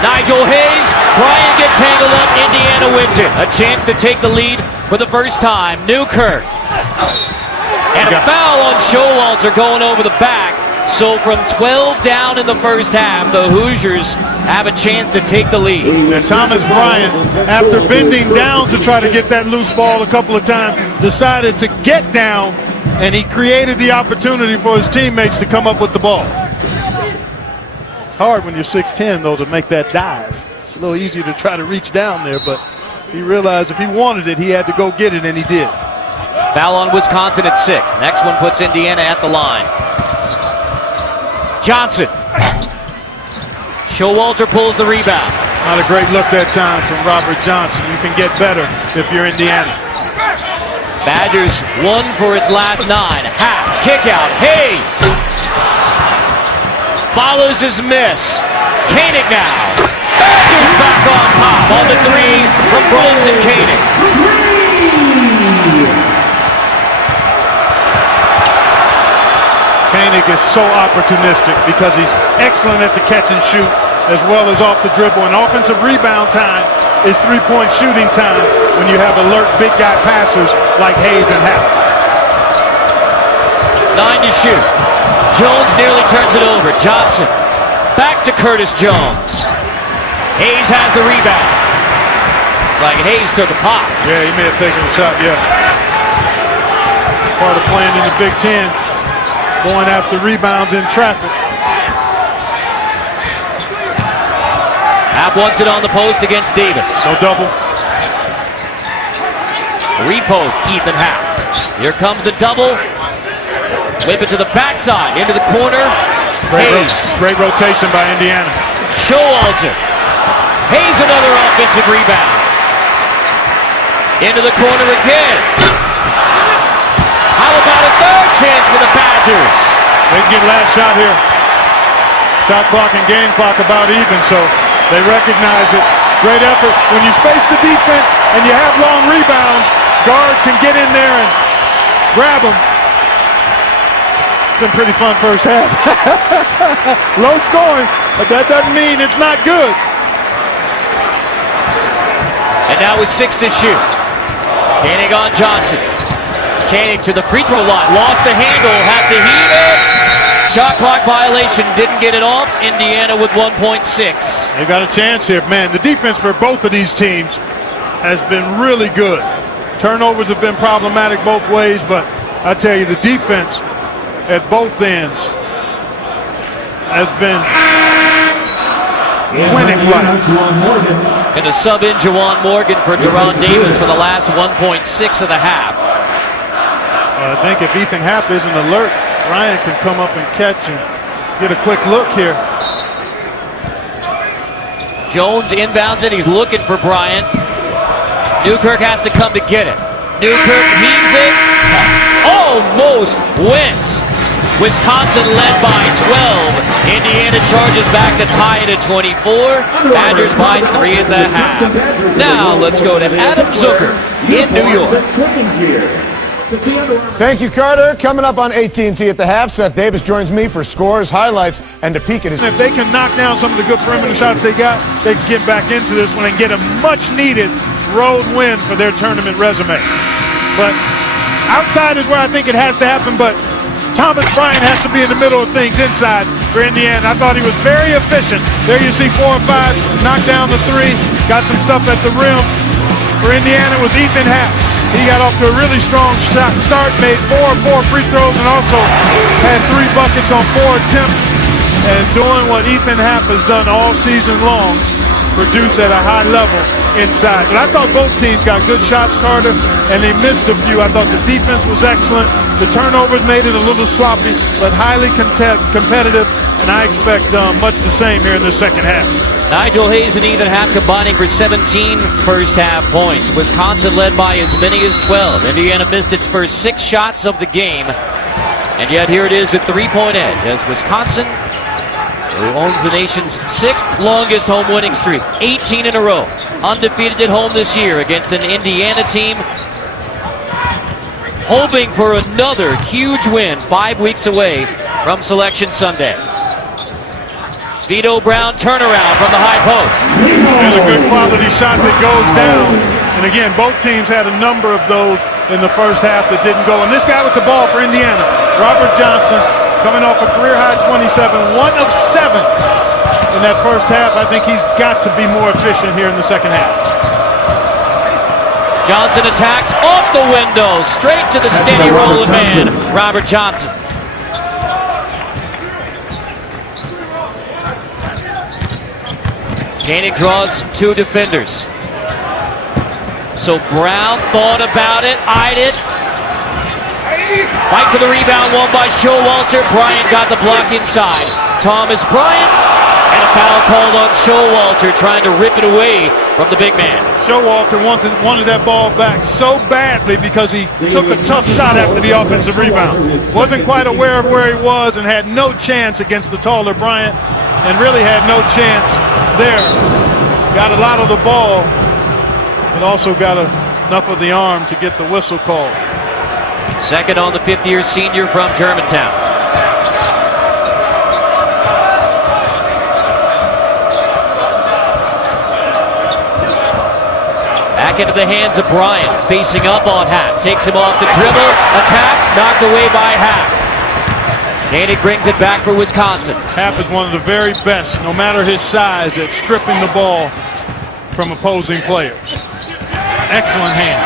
Nigel Hayes, Bryant gets tangled up, Indiana wins it. A chance to take the lead for the first time. Newkirk. And a foul on Showalter going over the back. So from 12 down in the first half, the Hoosiers have a chance to take the lead. And Thomas Bryant, after bending down to try to get that loose ball a couple of times, decided to get down, and he created the opportunity for his teammates to come up with the ball. It's hard when you're 6'10", though, to make that dive. It's a little easier to try to reach down there, but he realized if he wanted it, he had to go get it, and he did. Foul on Wisconsin at 6. Next one puts Indiana at the line. Johnson. Showalter pulls the rebound. Not a great look that time from Robert Johnson. You can get better if you're Indiana. Badgers 1 for its last 9. Half, kick out, Hayes. Follows his miss. Koenig now. Badgers back on top on the 3 from Bronson Koenig. Koenig is so opportunistic because he's excellent at the catch and shoot as well as off the dribble. And offensive rebound time is three-point shooting time when you have alert big guy passers like Hayes and Happ. 9 to shoot. Jones nearly turns it over. Johnson back to Curtis Jones. Hayes has the rebound. Like Hayes took a pop. Yeah, he may have taken a shot, yeah. Part of playing in the Big Ten. Going after rebounds in traffic. Happ wants it on the post against Davis. No double. Repost, Ethan Happ. Here comes the double. Whip it to the backside, into the corner. Great rotation by Indiana. Showalter. Hayes another offensive rebound. Into the corner again. How about a third chance for the Badgers? They can get last shot here. Shot clock and game clock about even, so they recognize it. Great effort. When you space the defense and you have long rebounds, guards can get in there and grab them. It's been pretty fun first half. Low scoring, but that doesn't mean it's not good. And now with 6 to shoot. Koenig on Johnson. Koenig to the free throw line. Lost the handle. Has to heat it. Shot clock violation. Didn't get it off. Indiana with 1.6. They've got a chance here. Man, the defense for both of these teams has been really good. Turnovers have been problematic both ways, but I tell you, the defense at both ends has been clinic-like. And a sub in Juwan Morgan for Deron Davis for the last 1.6 of the half. I think if Ethan Happ isn't alert, Ryan can come up and catch and get a quick look here. Jones inbounds it. He's looking for Bryant. Newkirk has to come to get it. Newkirk heaves it. Almost wins. Wisconsin led by 12. Indiana charges back to tie it at 24. Badgers by 3 at the half. Now let's go to Adam Zucker in New York. Thank you, Carter. Coming up on AT&T at the half, Seth Davis joins me for scores, highlights, and to peek at his... If they can knock down some of the good perimeter shots they got, they can get back into this one and get a much-needed road win for their tournament resume. But outside is where I think it has to happen, but Thomas Bryant has to be in the middle of things inside for Indiana. I thought he was very efficient. There you see 4 and 5, knocked down the 3, got some stuff at the rim. For Indiana was Ethan Happ. He got off to a really strong start, made 4 free throws, and also had 3 buckets on 4 attempts. and doing what Ethan Happ has done all season long, produce at a high level inside. But I thought both teams got good shots, Carter, and they missed a few. I thought the defense was excellent. The turnovers made it a little sloppy, but highly competitive, and I expect much the same here in the second half. Nigel Hayes and Ethan Happ combining for 17 first half points. Wisconsin led by as many as 12. Indiana missed its first 6 shots of the game, and yet here it is at 3-point edge as Wisconsin, who owns the nation's 6th longest home winning streak, 18 in a row, undefeated at home this year against an Indiana team hoping for another huge win 5 weeks away from Selection Sunday. Vito Brown turnaround from the high post. There's a good quality shot that goes down. And again, both teams had a number of those in the first half that didn't go. And this guy with the ball for Indiana, Robert Johnson, coming off a career-high 27, 1 of 7 in that first half. I think he's got to be more efficient here in the second half. Johnson attacks off the window, straight to the steady rolling man, Robert Johnson. Koenig draws 2 defenders. So Brown thought about it, eyed it. Fight for the rebound, won by Showalter. Bryant got the block inside. Thomas Bryant, and a foul called on Showalter, trying to rip it away from the big man. Showalter wanted that ball back so badly because he took a tough shot after the offensive rebound. Wasn't quite aware of where he was and had no chance against the taller Bryant, and really had no chance there. Got a lot of the ball, but also got enough of the arm to get the whistle call. Second on the 5th-year senior from Germantown. Back into the hands of Bryant, facing up on Happ. Takes him off the dribble, attacks, knocked away by Happ. Koenig brings it back for Wisconsin. Happ is one of the very best, no matter his size, at stripping the ball from opposing players. Excellent hand.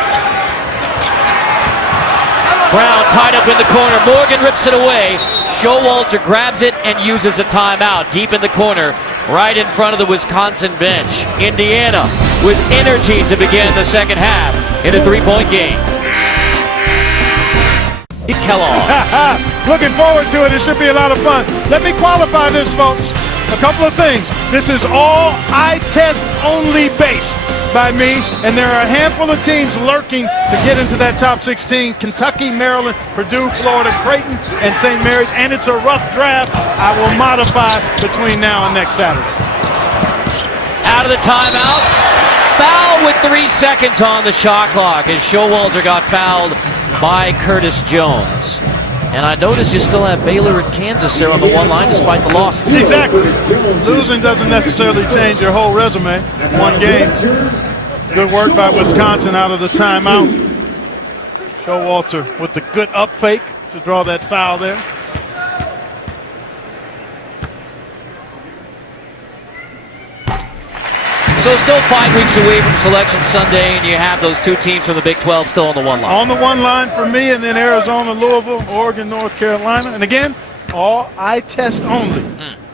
Brown tied up in the corner. Morgan rips it away. Showalter grabs it and uses a timeout deep in the corner, right in front of the Wisconsin bench. Indiana with energy to begin the second half in a 3-point game. Kellogg. Looking forward to it. It should be a lot of fun. Let me qualify this, folks. A couple of things. This is all eye test only based by me, and there are a handful of teams lurking to get into that top 16. Kentucky, Maryland, Purdue, Florida, Creighton, and St. Mary's, and it's a rough draft. I will modify between now and next Saturday. Out of the timeout. Foul with 3 seconds on the shot clock as Showalter got fouled by Curtis Jones. And I notice you still have Baylor and Kansas there on the one line despite the losses. Exactly. Losing doesn't necessarily change your whole resume. One game. Good work by Wisconsin out of the timeout. Showalter with the good up fake to draw that foul there. So still 5 weeks away from Selection Sunday, and you have those 2 teams from the Big 12 still on the one line. On the one line for me, and then Arizona, Louisville, Oregon, North Carolina. And again, all eye test only.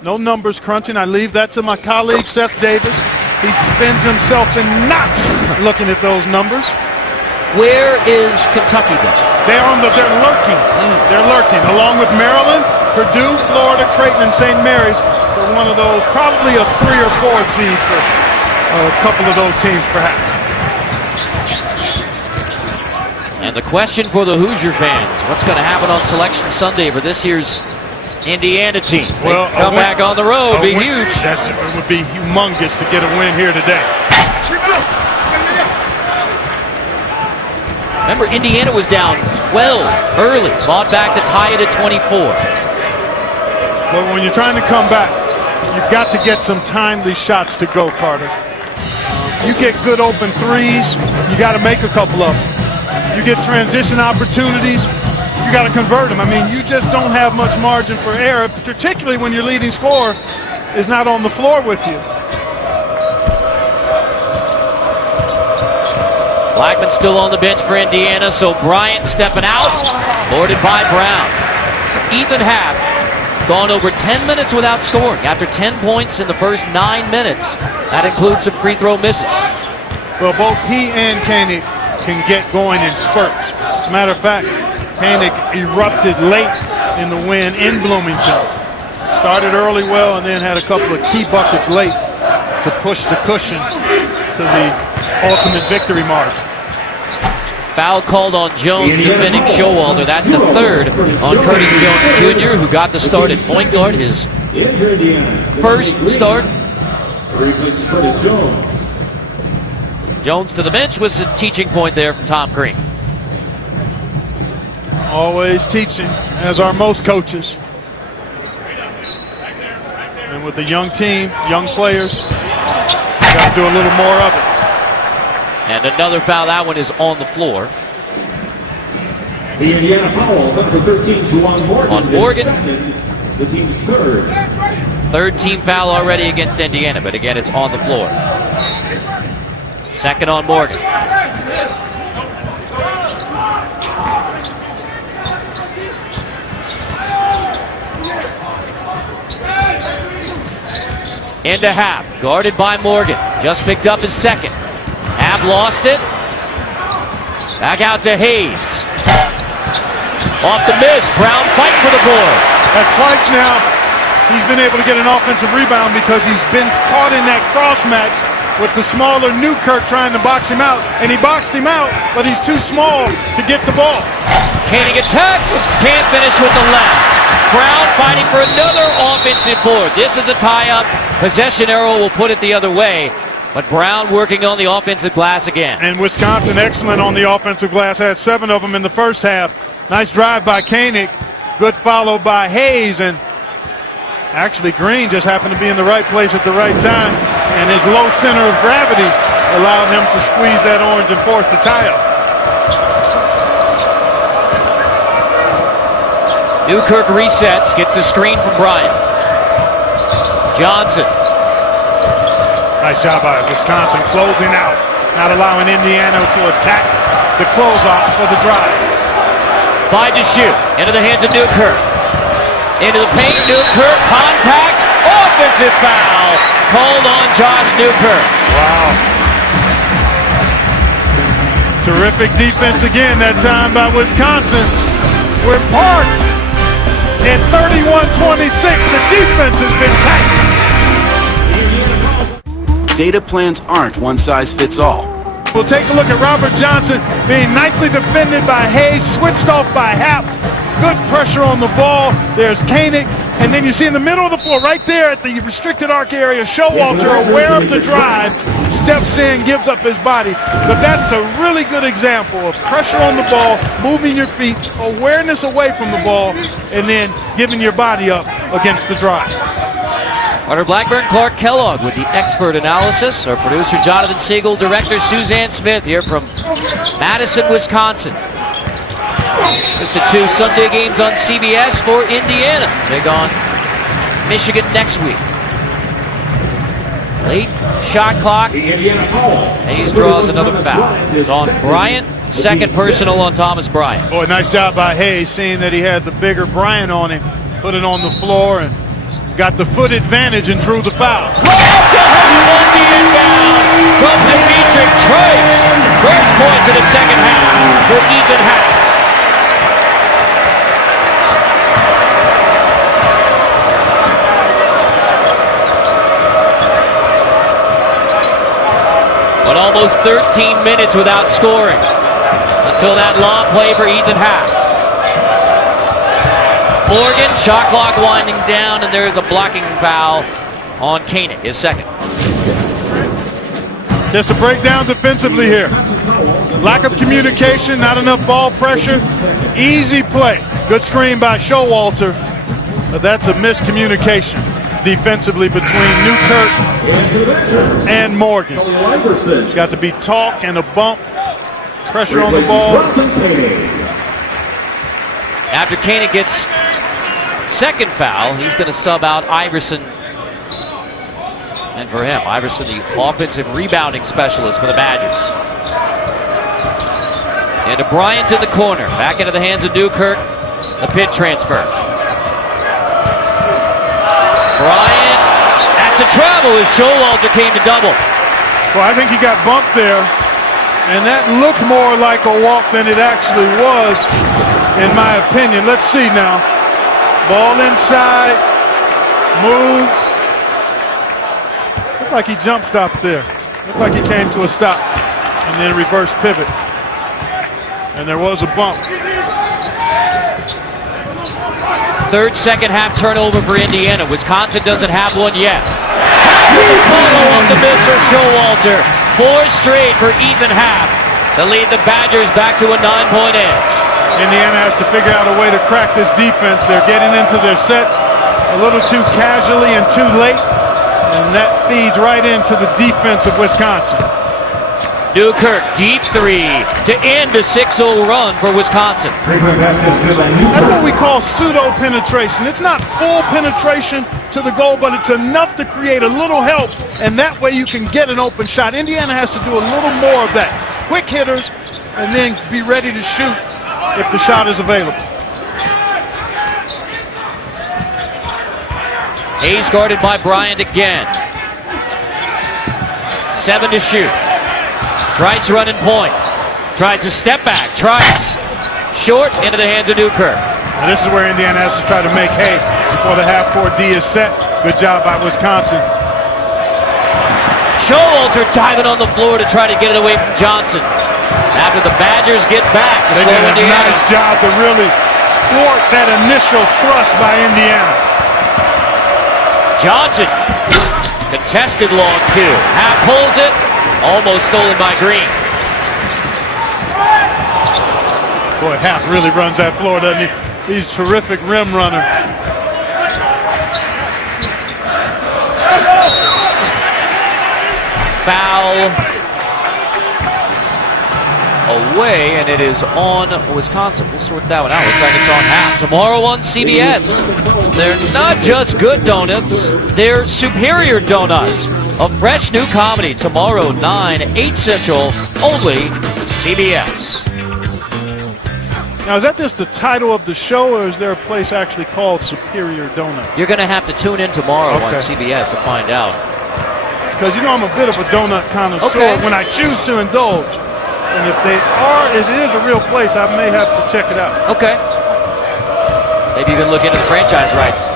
No numbers crunching. I leave that to my colleague, Seth Davis. He spins himself in knots looking at those numbers. Where is Kentucky then? They're lurking. They're lurking, along with Maryland, Purdue, Florida, Creighton, and St. Mary's for one of those, probably a 3 or 4 seed for a couple of those teams, perhaps. And the question for the Hoosier fans, what's going to happen on Selection Sunday for this year's Indiana team? Well, come back on the road, be huge. It would be humongous to get a win here today. Remember, Indiana was down 12 early, fought back to tie it at 24. But when you're trying to come back, you've got to get some timely shots to go, Carter. You get good open threes, you got to make a couple of them. You get transition opportunities, you got to convert them. I mean, you just don't have much margin for error, particularly when your leading scorer is not on the floor with you. Blackman still on the bench for Indiana, so Bryant stepping out, boarded by Brown. Ethan Happ gone over 10 minutes without scoring after 10 points in the first 9 minutes. That includes some free throw misses. Well, both he and Koenig can get going in spurts. As a matter of fact, Koenig erupted late in the win in Bloomington. Started early well and then had a couple of key buckets late to push the cushion to the ultimate victory margin. Foul called on Jones, defending Showalter. That's the third on Curtis Jones Jr., who got the start at point guard, his first start. Jones to the bench was a teaching point there from Tom Green. Always teaching, as are most coaches. And with a young team, young players, you got to do a little more of it. And another foul. That one is on the floor. The Indiana foul, set for 13 to on Morgan. On Morgan. The team's third. Third team foul already against Indiana, but again, it's on the floor. Second on Morgan. Into Half, guarded by Morgan. Just picked up his second. Half lost it. Back out to Hayes. Off the miss. Brown fight for the board. Twice now, he's been able to get an offensive rebound because he's been caught in that cross match with the smaller Newkirk trying to box him out. And he boxed him out, but he's too small to get the ball. Koenig attacks. Can't finish with the left. Brown fighting for another offensive board. This is a tie-up. Possession arrow will put it the other way. But Brown working on the offensive glass again. And Wisconsin excellent on the offensive glass. Had 7 of them in the first half. Nice drive by Koenig. Good follow by Hayes. And actually Green just happened to be in the right place at the right time. And his low center of gravity allowed him to squeeze that orange and force the tie-up. Newkirk resets. Gets a screen from Bryant. Johnson. Nice job by Wisconsin closing out, not allowing Indiana to attack the closeout for the drive. 5 to shoot. Into the hands of Newkirk. Into the paint. Newkirk. Contact. Offensive foul. Called on Josh Newkirk. Wow. Terrific defense again that time by Wisconsin. We're parked at 31-26. The defense has been tight. Data plans aren't one size fits all. We'll take a look at Robert Johnson being nicely defended by Hayes, switched off by Happ. Good pressure on the ball. There's Koenig. And then you see in the middle of the floor, right there at the restricted arc area, Showalter, aware of the drive, steps in, gives up his body. But that's a really good example of pressure on the ball, moving your feet, awareness away from the ball, and then giving your body up against the drive. Carter Blackburn, Clark Kellogg with the expert analysis. Our producer Jonathan Siegel, director Suzanne Smith here from Madison, Wisconsin. Just the 2 Sunday games on CBS for Indiana. Take on Michigan next week. Late shot clock. Hayes draws another foul. It's on Bryant. Second personal on Thomas Bryant. Boy, nice job by Hayes, seeing that he had the bigger Bryant on him. Put it on the floor and got the foot advantage and drew the foul. On the inbound from Dimitri Trice. First points in the second half for Ethan Happ. But almost 13 minutes without scoring until that long play for Ethan Happ. Morgan, shot clock winding down, and there is a blocking foul on Koenig, his second. Just to break down defensively here. Lack of communication, not enough ball pressure. Easy play. Good screen by Showalter, but that's a miscommunication defensively between Newkirk and Morgan. It's got to be talk and a bump. Pressure on the ball. After Koenig gets second foul, he's going to sub out Iverson. And for him, Iverson, the offensive rebounding specialist for the Badgers. And to Bryant in the corner. Back into the hands of Newkirk. The pit transfer. Bryant, that's a travel as Showalter came to double. Well, I think he got bumped there, and that looked more like a walk than it actually was, in my opinion. Let's see now. Ball inside, move. Looked like he jump stopped there. Looked like he came to a stop, and then reverse pivot. And there was a bump. Third second half turnover for Indiana. Wisconsin doesn't have one yet. The follow-up to Mr. Showalter. 4 straight for even half to lead the Badgers back to a 9-point edge. Indiana has to figure out a way to crack this defense. They're getting into their sets a little too casually and too late, and that feeds right into the defense of Wisconsin. Newkirk, deep three to end a 6-0 run for Wisconsin. That's what we call pseudo penetration. It's not full penetration to the goal, but it's enough to create a little help, and that way you can get an open shot. Indiana has to do a little more of that. Quick hitters, and then be ready to shoot if the shot is available. Hayes guarded by Bryant again. 7 to shoot. Trice running point. Tries to step back. Trice. Short into the hands of Newkirk. Now this is where Indiana has to try to make hay before the half-court D is set. Good job by Wisconsin. Showalter diving on the floor to try to get it away from Johnson. After the Badgers get back to They slow did a Indiana. nice job to really thwart that initial thrust by Indiana. Johnson. Contested long two. Half pulls it. Almost stolen by Green. Boy, Half really runs that floor, doesn't he? He's a terrific rim runner. Foul away, and it is on Wisconsin. We'll sort that one out. Looks like it's on Half. Tomorrow on CBS. They're not just good donuts, they're superior donuts. A fresh new comedy tomorrow, 9, 8 Central, only CBS. Now, is that just the title of the show, or is there a place actually called Superior Donut? You're going to have to tune in tomorrow on Okay. CBS to find out. Because, you know, I'm a bit of a donut connoisseur Okay. when I choose to indulge. And if it is a real place, I may have to check it out. Okay. Maybe you can look into the franchise rights.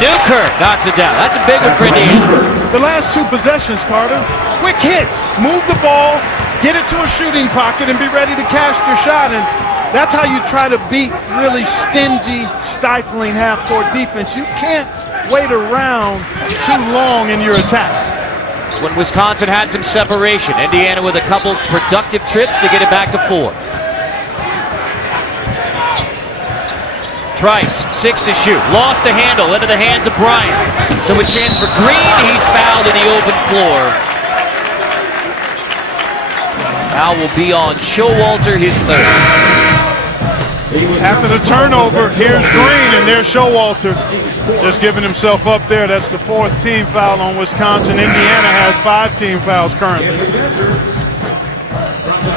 Newkirk knocks it down. That's a big one for Indiana. The last 2 possessions, Carter, quick hits. Move the ball, get it to a shooting pocket, and be ready to cash your shot. And that's how you try to beat really stingy, stifling half-court defense. You can't wait around too long in your attack. It's when Wisconsin had some separation. Indiana with a couple productive trips to get it back to 4. Trice, 6 to shoot. Lost the handle into the hands of Bryant. So a chance for Green. He's fouled in the open floor. Foul will be on Showalter, his 3rd. After the turnover, here's Green, and there's Showalter just giving himself up there. That's the 4th team foul on Wisconsin. Indiana has 5 team fouls currently.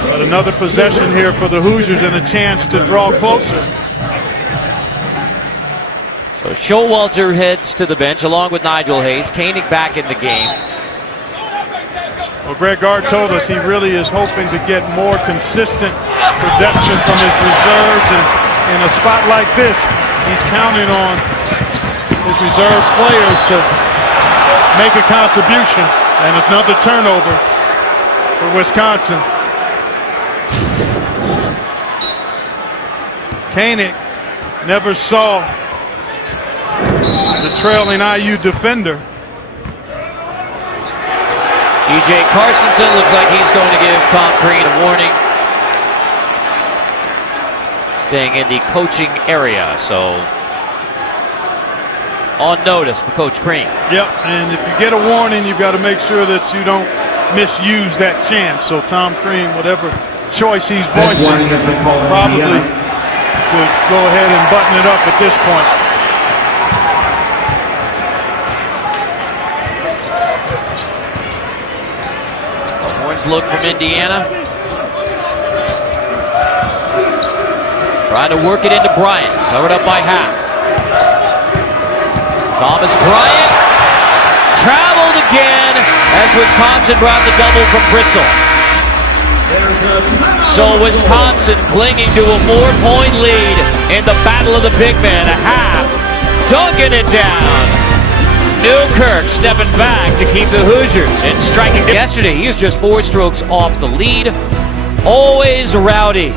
But another possession here for the Hoosiers and a chance to draw closer. So Showalter heads to the bench along with Nigel Hayes. Koenig back in the game. Well, Greg Gard told us he really is hoping to get more consistent production from his reserves, and in a spot like this, he's counting on his reserve players to make a contribution. And another turnover for Wisconsin. Koenig never saw the trailing IU defender. E.J. Carstensen looks like he's going to give Tom Green a warning. Staying in the coaching area, so on notice for Coach Green. Yep, and if you get a warning, you've got to make sure that you don't misuse that chance. So Tom Crean, whatever choice he's voicing, probably could go ahead and button it up at this point. Horns look from Indiana. Trying to work it into Bryant. Covered up by Half. Thomas Bryant traveled again as Wisconsin brought the double from Britzel. So Wisconsin clinging to a 4-point lead in the battle of the big men. A half, dunking it down. Newkirk stepping back to keep the Hoosiers in striking. Yesterday, he was just 4 strokes off the lead. Always rowdy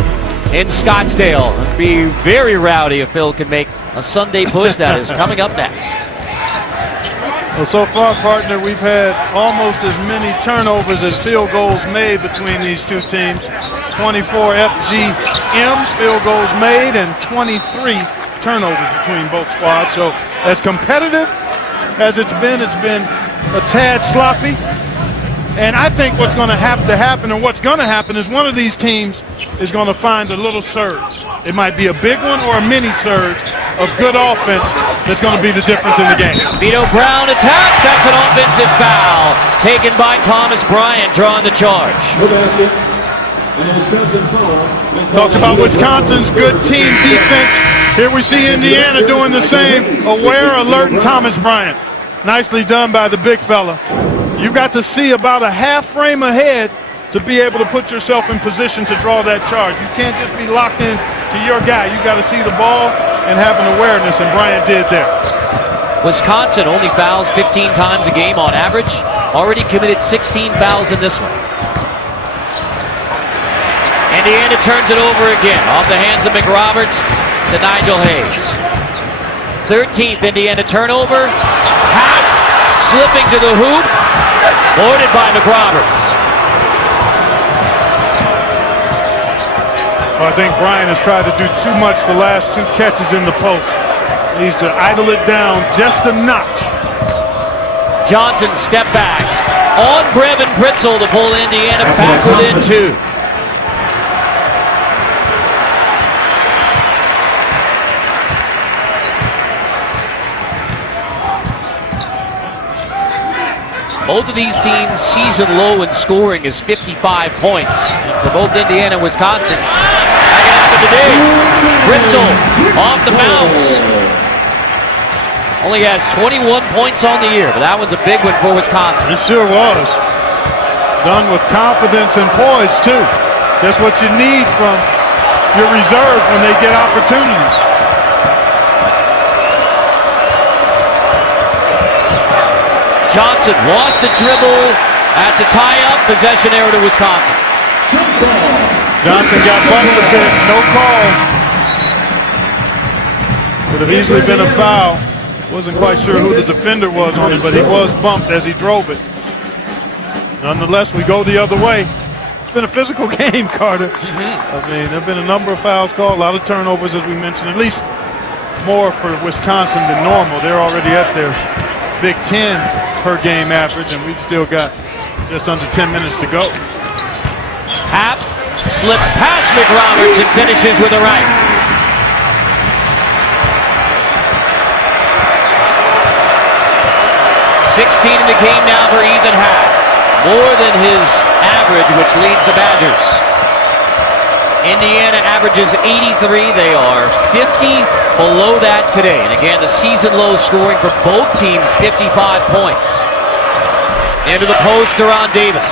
in Scottsdale. It'd be very rowdy if Phil can make a Sunday push. That is coming up next. Well, so far, partner, we've had almost as many turnovers as field goals made between these two teams. 24 FGMs, field goals made, and 23 turnovers between both squads. So as competitive as it's been a tad sloppy. And I think what's going to have to happen, and what's going to happen, is one of these teams is going to find a little surge. It might be a big one or a mini surge of good offense that's going to be the difference in the game. Vito Brown attacks. That's an offensive foul taken by Thomas Bryant, drawing the charge. Talked about Wisconsin's good team defense. Here we see Indiana doing the same. Aware, alert, and Thomas Bryant. Nicely done by the big fella. You've got to see about a half frame ahead to be able to put yourself in position to draw that charge. You can't just be locked in to your guy. You've got to see the ball and have an awareness, and Bryant did there. Wisconsin only fouls 15 times a game on average. Already committed 16 fouls in this one. Indiana turns it over again. Off the hands of McRoberts to Nigel Hayes. 13th Indiana turnover. Happ slipping to the hoop. Boarded by McRoberts. Well, I think Bryant has tried to do too much the last 2 catches in the post. He needs to idle it down just a notch. Johnson step back. On Brevin Britzel to pull Indiana back within 2. Both of these teams' season low in scoring is 55 points. And for both Indiana and Wisconsin, that can happen today. Britzel off the bounce. Only has 21 points on the year, but that one's a big one for Wisconsin. It sure was. Done with confidence and poise, too. That's what you need from your reserve when they get opportunities. Johnson lost the dribble. That's a tie-up. Possession error to Wisconsin. Johnson got bumped a bit. No call. Could have easily been a foul. Wasn't quite sure who the defender was on it, but he was bumped as he drove it. Nonetheless, we go the other way. It's been a physical game, Carter. I mean, there have been a number of fouls called, a lot of turnovers, as we mentioned, at least more for Wisconsin than normal. They're already at their Big Ten per game average, and we've still got just under 10 minutes to go. Happ slips past McRoberts and finishes with a right. .16 in the game now for Ethan Happ. More than his average, which leads the Badgers. Indiana averages 83. They are 50 below that today. And again, the season low scoring for both teams, 55 points. Into the post, Deron Davis.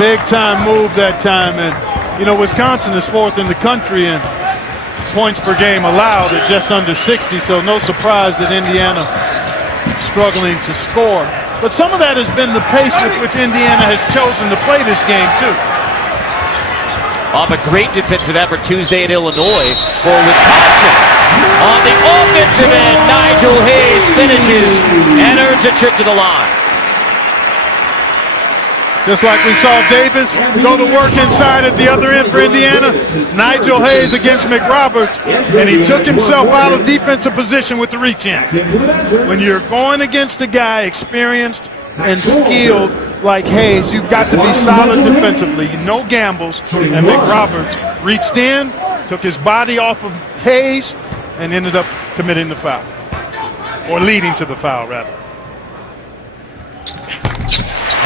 Big time move that time. And, you know, Wisconsin is 4th in the country in points per game allowed at just under 60. So no surprise that Indiana struggling to score. But some of that has been the pace with which Indiana has chosen to play this game, too. Off a great defensive effort Tuesday in Illinois for Wisconsin. On the offensive end, Nigel Hayes finishes and earns a trip to the line. Just like we saw Davis go to work inside at the other end for Indiana, Nigel Hayes against McRoberts, and he took himself out of defensive position with the reach-in. When you're going against a guy experienced and skilled like Hayes, you've got to be solid defensively. No gambles, and McRoberts reached in, took his body off of Hayes, and ended up committing the foul, or leading to the foul, rather.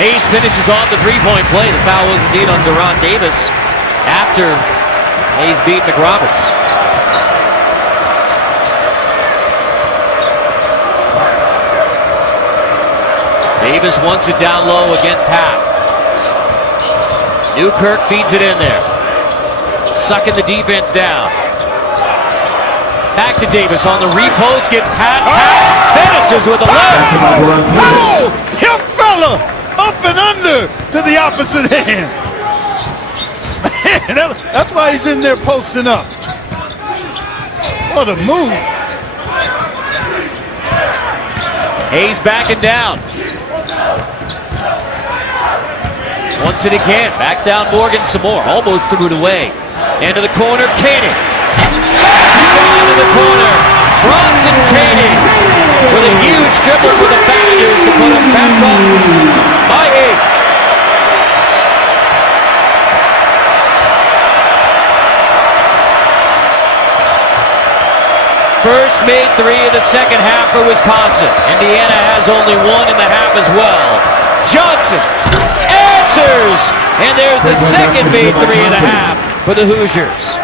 Hayes finishes off the three-point play. The foul was indeed on Deron Davis after Hayes beat McRoberts. Davis wants it down low against Happ. Newkirk feeds it in there. Sucking the defense down. Back to Davis on the repost, gets Pat, finishes with a left. Oh, him fella, up and under to the opposite hand. Man, that's why he's in there posting up. What a move. Hayes backing down. Wants it again, backs down Morgan some more, almost threw it away. Into the corner, Koenig. Down to the corner, Bronson Koenig with a huge dribble for the Badgers to put them back up by 8. First made 3 of the second half for Wisconsin. Indiana has only 1 in the half as well. Johnson answers, and there's the second made 3 of the half for the Hoosiers.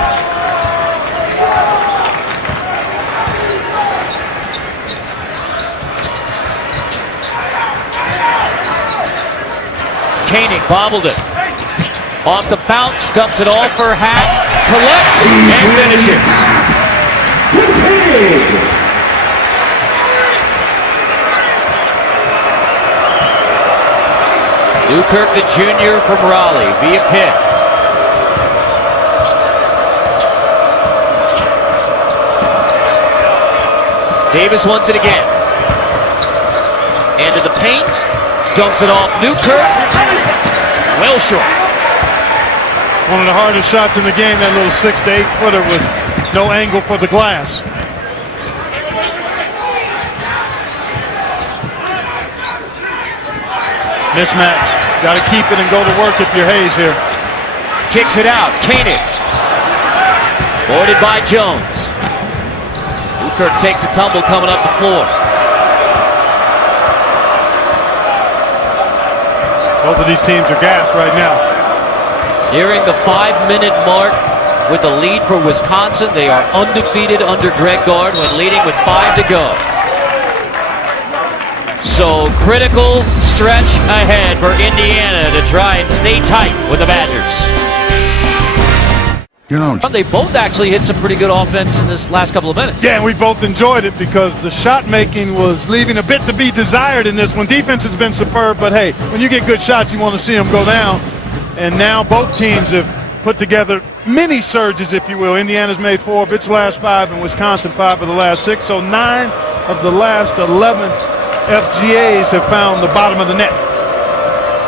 Koenig bobbled it. Off the bounce, dumps it all for Happ, collects, and finishes. Newkirk, the junior from Raleigh, via pick. Davis wants it again. Into the paint, dumps it off Newkirk. Well short. One of the hardest shots in the game, that little 6 to 8 footer with no angle for the glass. Mismatch. Got to keep it and go to work if you're Hayes here. Kicks it out. Koenig. Boarded by Jones. Newkirk takes a tumble coming up the floor. Both of these teams are gassed right now. Nearing the 5-minute mark with the lead for Wisconsin. They are undefeated under Greg Gard when leading with 5 to go. So critical stretch ahead for Indiana to try and stay tight with the Badgers. You know, They both actually hit some pretty good offense in this last couple of minutes. Yeah, and we both enjoyed it because the shot making was leaving a bit to be desired in this one. Defense has been superb, but hey, when you get good shots, you want to see them go down. And now both teams have put together mini surges, if you will. Indiana's made 4 of its last 5, and Wisconsin 5 of the last 6. So 9 of the last 11 FGAs have found the bottom of the net.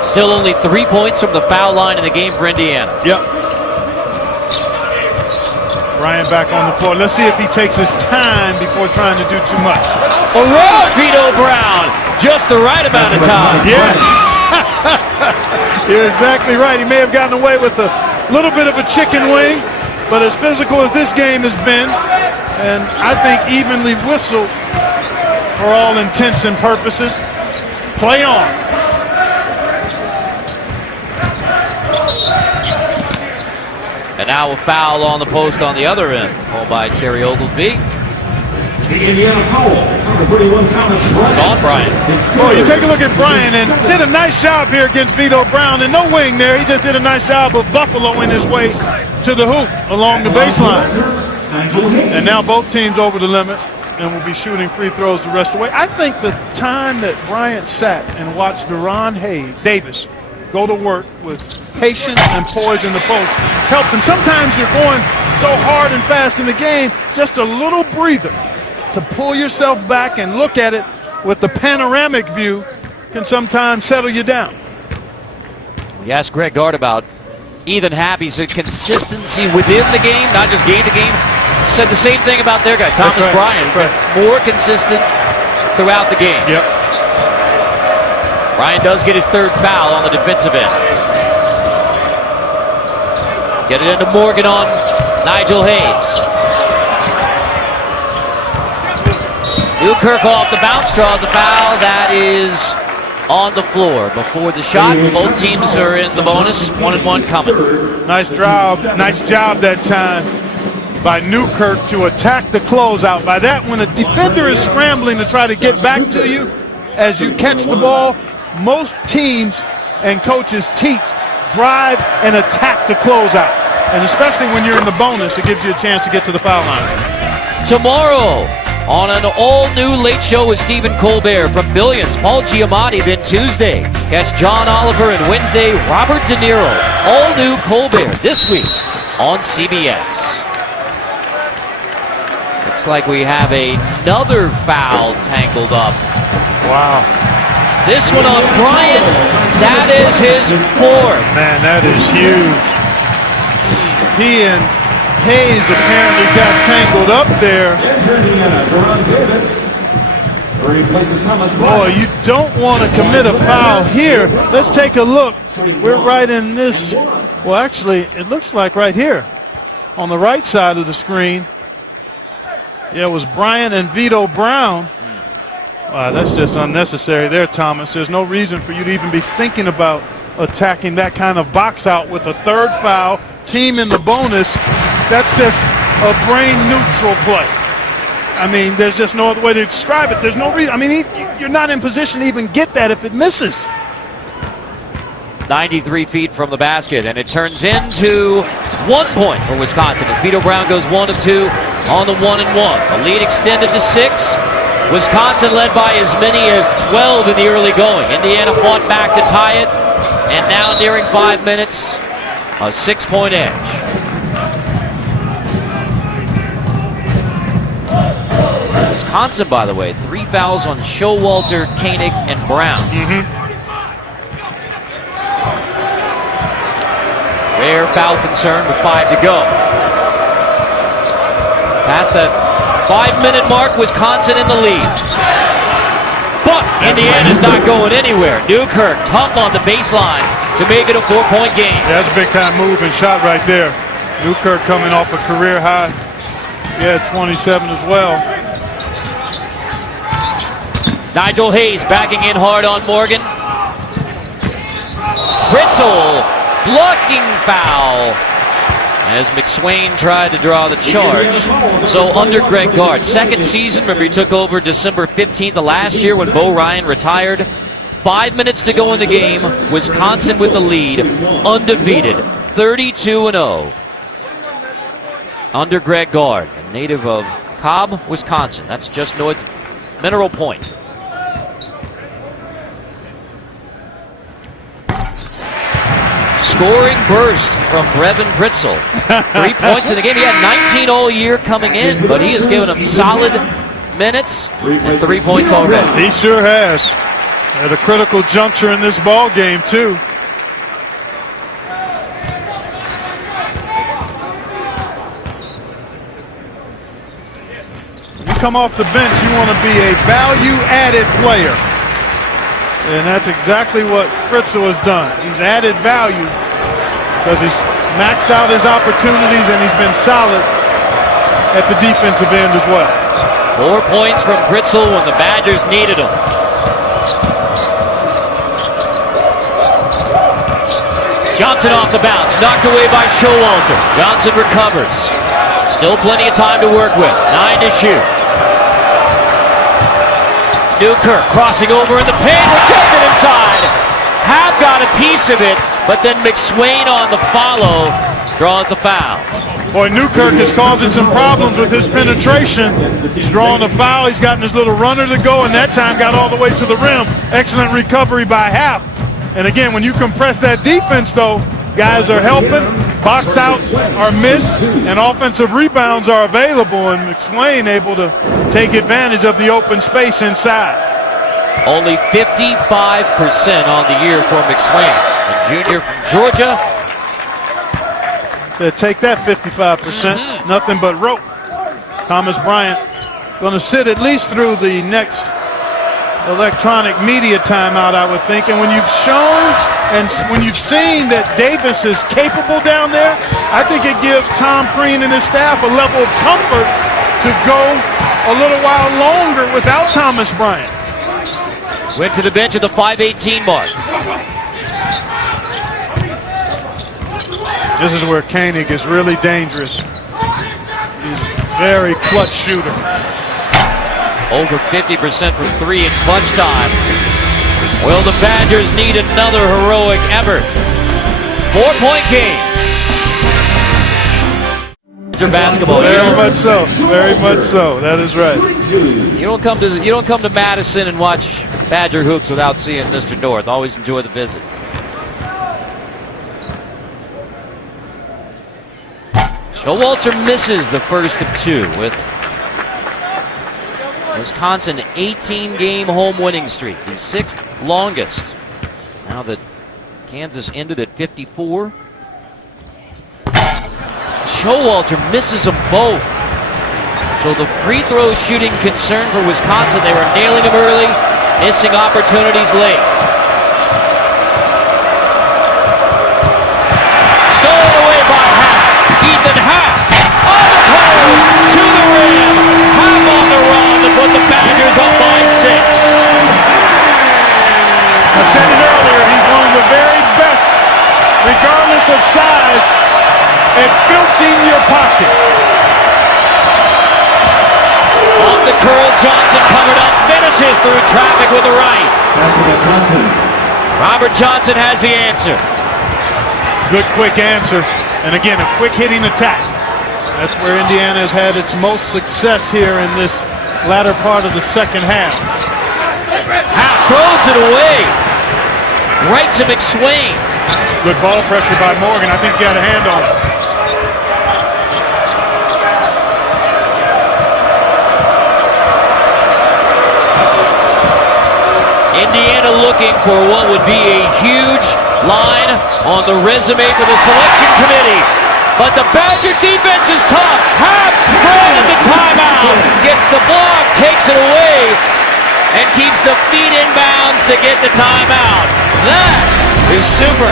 Still only 3 points from the foul line in the game for Indiana. Yep. Bryant back on the floor. Let's see if he takes his time before trying to do too much. Around Vito Brown, just the right amount of time. Yeah. You're exactly right. He may have gotten away with a little bit of a chicken wing, but as physical as this game has been, and I think evenly whistled for all intents and purposes, play on. And now a foul on the post on the other end, called by Terry Oglesby. Indiana foul. Number 31, Thomas Bryant. It's on Bryant. Oh, you take a look at Bryant and did a nice job here against Vito Brown, and no wing there. He just did a nice job of buffaloing his way to the hoop along the baseline. And now both teams over the limit and will be shooting free throws the rest of the way. I think the time that Bryant sat and watched Deron Davis go to work with patience and poise in the post helped. And sometimes you're going so hard and fast in the game, just a little breather to pull yourself back and look at it with the panoramic view can sometimes settle you down. We asked Greg Gard about Ethan Happ. He said consistency within the game, not just game to game. Said the same thing about their guy, Thomas Bryant. More consistent throughout the game. Yep. Bryant does get his 3rd foul on the defensive end. Get it into Morgan on Nigel Hayes. Newkirk off the bounce, draws a foul. That is on the floor before the shot. Both teams are in the bonus. 1-1 coming. Nice job that time by Newkirk to attack the closeout. By that, when a defender is scrambling to try to get back to you as you catch the ball, most teams and coaches teach drive and attack the closeout. And especially when you're in the bonus, it gives you a chance to get to the foul line. Tomorrow on an all-new Late Show with Stephen Colbert from Billions, Paul Giamatti. Then Tuesday, catch John Oliver, and Wednesday, Robert De Niro. All-new Colbert this week on CBS. Looks like we have another foul tangled up. Wow. This one on Bryant, that is his fourth. Man, that is huge. He and Hayes apparently got tangled up there. Boy, you don't want to commit a foul here. Let's take a look. We're right in this. Well, actually, it looks like right here on the right side of the screen. Yeah, it was Bryant and Vito Brown. Wow, that's just unnecessary there, Thomas. There's no reason for you to even be thinking about attacking that kind of box out with a third foul, team in the bonus. That's just a brain-neutral play. I mean, there's just no other way to describe it. There's no reason. I mean, you're not in position to even get that if it misses. 93 feet from the basket, and it turns into 1 point for Wisconsin as Vito Brown goes 1 of 2 on the 1-and-1. The lead extended to 6. Wisconsin led by as many as 12 in the early going. Indiana fought back to tie it, and now nearing 5 minutes, a 6-point edge. Wisconsin, by the way, 3 fouls on Showalter, Koenig, and Brown. Rare foul concern with 5 to go. Past that 5-minute mark, Wisconsin in the lead. But Indiana's not going anywhere. Newkirk tough on the baseline to make it a 4-point game. Yeah, that's a big-time move and shot right there. Newkirk coming off a career high. Yeah, 27 as well. Nigel Hayes backing in hard on Morgan. Fritzl, blocking foul as McSwain tried to draw the charge. So under Greg Gard, second season, remember he took over December 15th of last year when Bo Ryan retired. 5 minutes to go in the game. Wisconsin with the lead, undefeated, 32-0. Under Greg Gard, a native of Cobb, Wisconsin. That's just north Mineral Point. Scoring burst from Brevin Fritzl. 3 points in the game. He had 19 all year coming in, but he has given him solid minutes and 3 points already. He sure has. At a critical juncture in this ball game, too. When you come off the bench, you want to be a value-added player. And that's exactly what Fritzl has done. He's added value because he's maxed out his opportunities and he's been solid at the defensive end as well. 4 points from Fritzl when the Badgers needed him. Johnson off the bounce, knocked away by Showalter. Johnson recovers. Still plenty of time to work with. 9 to shoot. Newkirk crossing over in the paint, rejected inside. Have got a piece of it, but then McSwain on the follow draws the foul. Boy, Newkirk is causing some problems with his penetration. He's drawing a foul. He's gotten his little runner to go, and that time got all the way to the rim. Excellent recovery by Happ. And again, when you compress that defense, though, guys are helping. Box outs are missed, and offensive rebounds are available, and McSwain able to take advantage of the open space inside. Only 55% on the year for McSwain. The junior from Georgia. Said take that 55%. Nothing but rope. Thomas Bryant going to sit at least through the next electronic media timeout, I would think. And when you've shown and when you've seen that Davis is capable down there, I think it gives Tom Crean and his staff a level of comfort to go a little while longer without Thomas Bryant. Went to the bench at the 5:18 mark. This is where Koenig is really dangerous. He's a very clutch shooter. Over 50% from 3 in clutch time. Will the Badgers need another heroic effort? 4-point game. Basketball. Very much so. Very much so. That is right. You don't come to Madison and watch Badger hoops without seeing Mr. North. Always enjoy the visit. Showalter misses the first of two with Wisconsin 18-game home winning streak, the 6th longest. Now that Kansas ended at 54. Showalter misses them both. So the free throw shooting concern for Wisconsin. They were nailing them early, missing opportunities late. Stolen away by Happ. Ethan Happ on the post to the rim. Happ on the run to put the Badgers up by 6. I said it earlier, he's one of the very best, regardless of size, at filching your pocket. Off the curl, Johnson covered up, finishes through traffic with the right. Johnson. Robert Johnson has the answer. Good quick answer, and again, a quick hitting attack. That's where Indiana has had its most success here in this latter part of the second half. Throws it away. Right to McSwain. Good ball pressure by Morgan. I think he got a hand on it. Indiana looking for what would be a huge line on the resume for the selection committee. But the Badger defense is tough. Happ throwing the timeout. Gets the block, takes it away, and keeps the feet in bounds to get the timeout. That is super.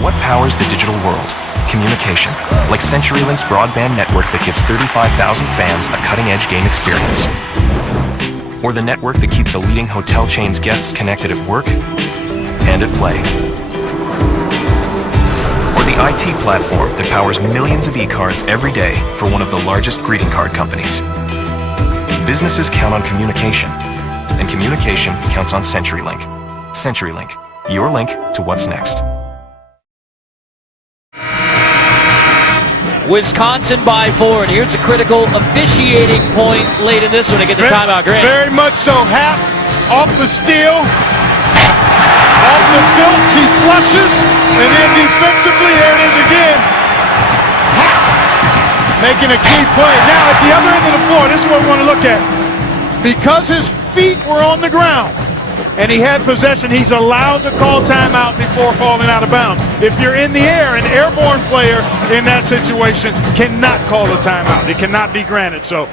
What powers the digital world? Communication, like CenturyLink's broadband network that gives 35,000 fans a cutting-edge game experience. Or the network that keeps a leading hotel chain's guests connected at work and at play. Or the IT platform that powers millions of e-cards every day for one of the largest greeting card companies. Businesses count on communication, and communication counts on CenturyLink. CenturyLink, your link to what's next. Wisconsin by 4, and here's a critical officiating point late in this one to get the timeout. Grant. Very much so. Happ off the steal, off the filch, he flushes, and then defensively, there it is again. Happ making a key play. Now at the other end of the floor, this is what we want to look at. Because his feet were on the ground and he had possession, he's allowed to call timeout before falling out of bounds. If you're in the air, an airborne player in that situation cannot call a timeout. It cannot be granted. So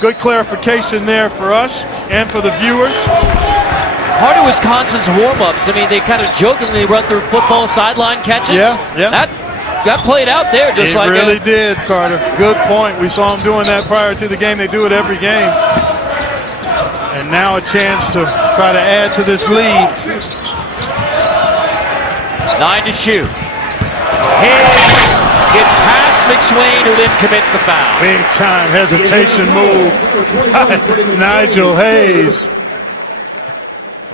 good clarification there for us and for the viewers. Part of Wisconsin's warm-ups, I mean, they kind of jokingly run through football sideline catches. Yeah. That got played out there just It like really did, Carter. Good point. We saw him doing that prior to the game. They do it every game. And now a chance to try to add to this lead. 9 to shoot. Gets past McSwain, who then commits the foul. Big time hesitation move. Nigel Hayes.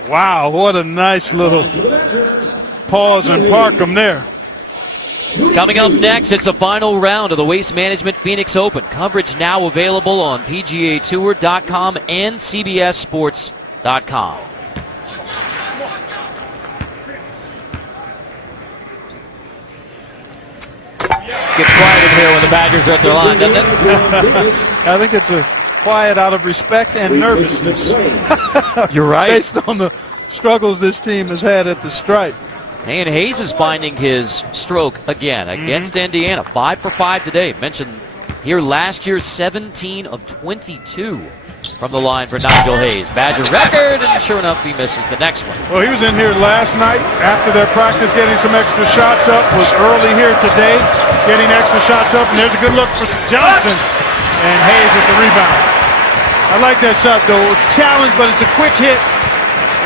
Wow, what a nice little pause and park him there. Coming up next, it's the final round of the Waste Management Phoenix Open. Coverage now available on PGAtour.com and CBSSports.com. Gets quiet in here when the Badgers are at their line, doesn't it? I think it's a quiet out of respect and nervousness. You're right. Based on the struggles this team has had at the stripe. And Hayes is finding his stroke again against Indiana. 5 for 5 today. Mentioned here last year, 17 of 22 from the line for Nigel Hayes. Badger record, and sure enough, he misses the next one. Well, he was in here last night after their practice, getting some extra shots up. Was early here today, getting extra shots up. And there's a good look for Johnson. And Hayes with the rebound. I like that shot, though. It was a challenge, but it's a quick hit.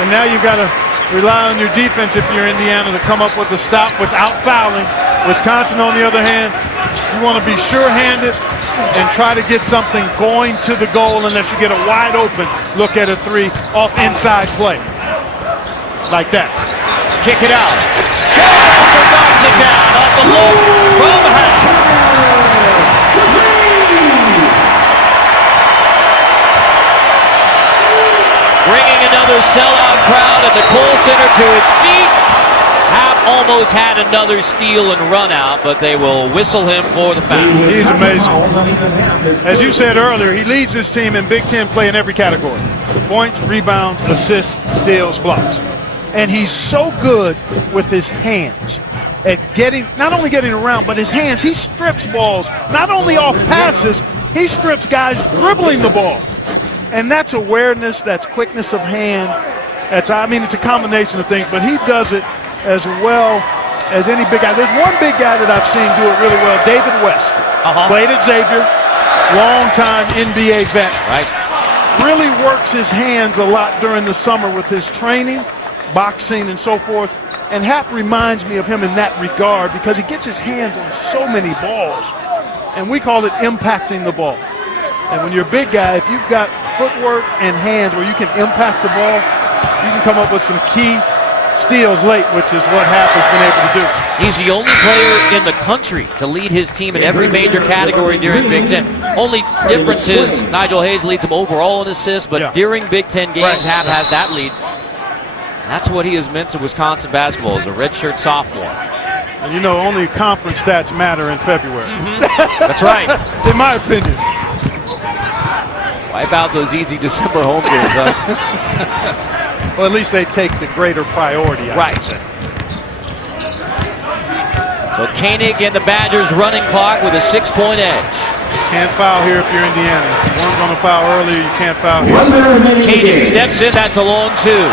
And now you've got to rely on your defense if you're Indiana to come up with a stop without fouling. Wisconsin, on the other hand, you want to be sure-handed and try to get something going to the goal unless you get a wide open look at a three off inside play. Like that. Kick it out. Showalter knocks it down off the look from Happ. Bringing another sellout crowd at the Kohl Center to its feet. Happ almost had another steal and run out, but they will whistle him for the foul. He's amazing. As you said earlier, he leads this team in Big Ten play in every category. Points, rebounds, assists, steals, blocks. And he's so good with his hands at not only getting around, but his hands. He strips balls, not only off passes, he strips guys dribbling the ball. And that's awareness, that's quickness of hand. It's a combination of things, but he does it as well as any big guy. There's one big guy that I've seen do it really well, David West. Played at Xavier, long-time NBA vet. Right. Really works his hands a lot during the summer with his training, boxing, and so forth. And Happ reminds me of him in that regard because he gets his hands on so many balls. And we call it impacting the ball. And when you're a big guy, if you've got footwork and hands where you can impact the ball, you can come up with some key steals late, which is what Happ has been able to do. He's the only player in the country to lead his team in every major category during Big Ten. Only difference is Nigel Hayes leads him overall in assists, but during Big Ten games, Happ has that lead. That's what he has meant to Wisconsin basketball as a redshirt sophomore. And you know, only conference stats matter in February. That's right. In my opinion. Wipe out those easy December home games, huh? Well, at least they take the greater priority, I should say. So Koenig and the Badgers running clock with a 6-point edge. Can't foul here if you're Indiana. If you weren't going to foul earlier, you can't foul here. Koenig steps in, that's a long two.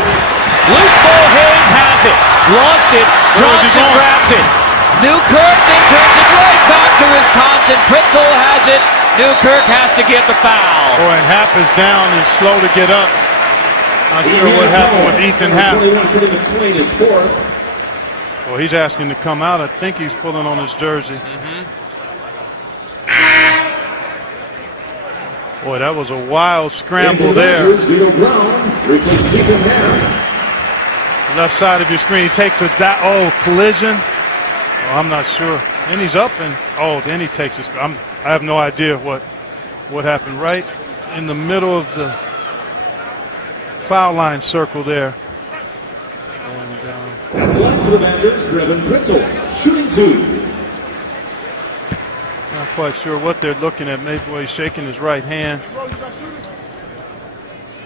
Loose ball, Hayes has it. Lost it, Johnson grabs it. Newkirk then turns it right back to Wisconsin. Pritzel has it. Newkirk has to get the foul. Boy, and Happ is down and slow to get up. Not sure what happened with Ethan Happ. Well, he's asking to come out. I think he's pulling on his jersey. Boy, that was a wild scramble there. Left side of your screen, he takes a collision. Oh, I'm not sure. Then he's up and then he takes his. I have no idea what happened. Right in the middle of the foul line circle there. And for the Badgers, Brevin Pritzel, shooting two. Not quite sure what they're looking at. Maybe he's shaking his right hand.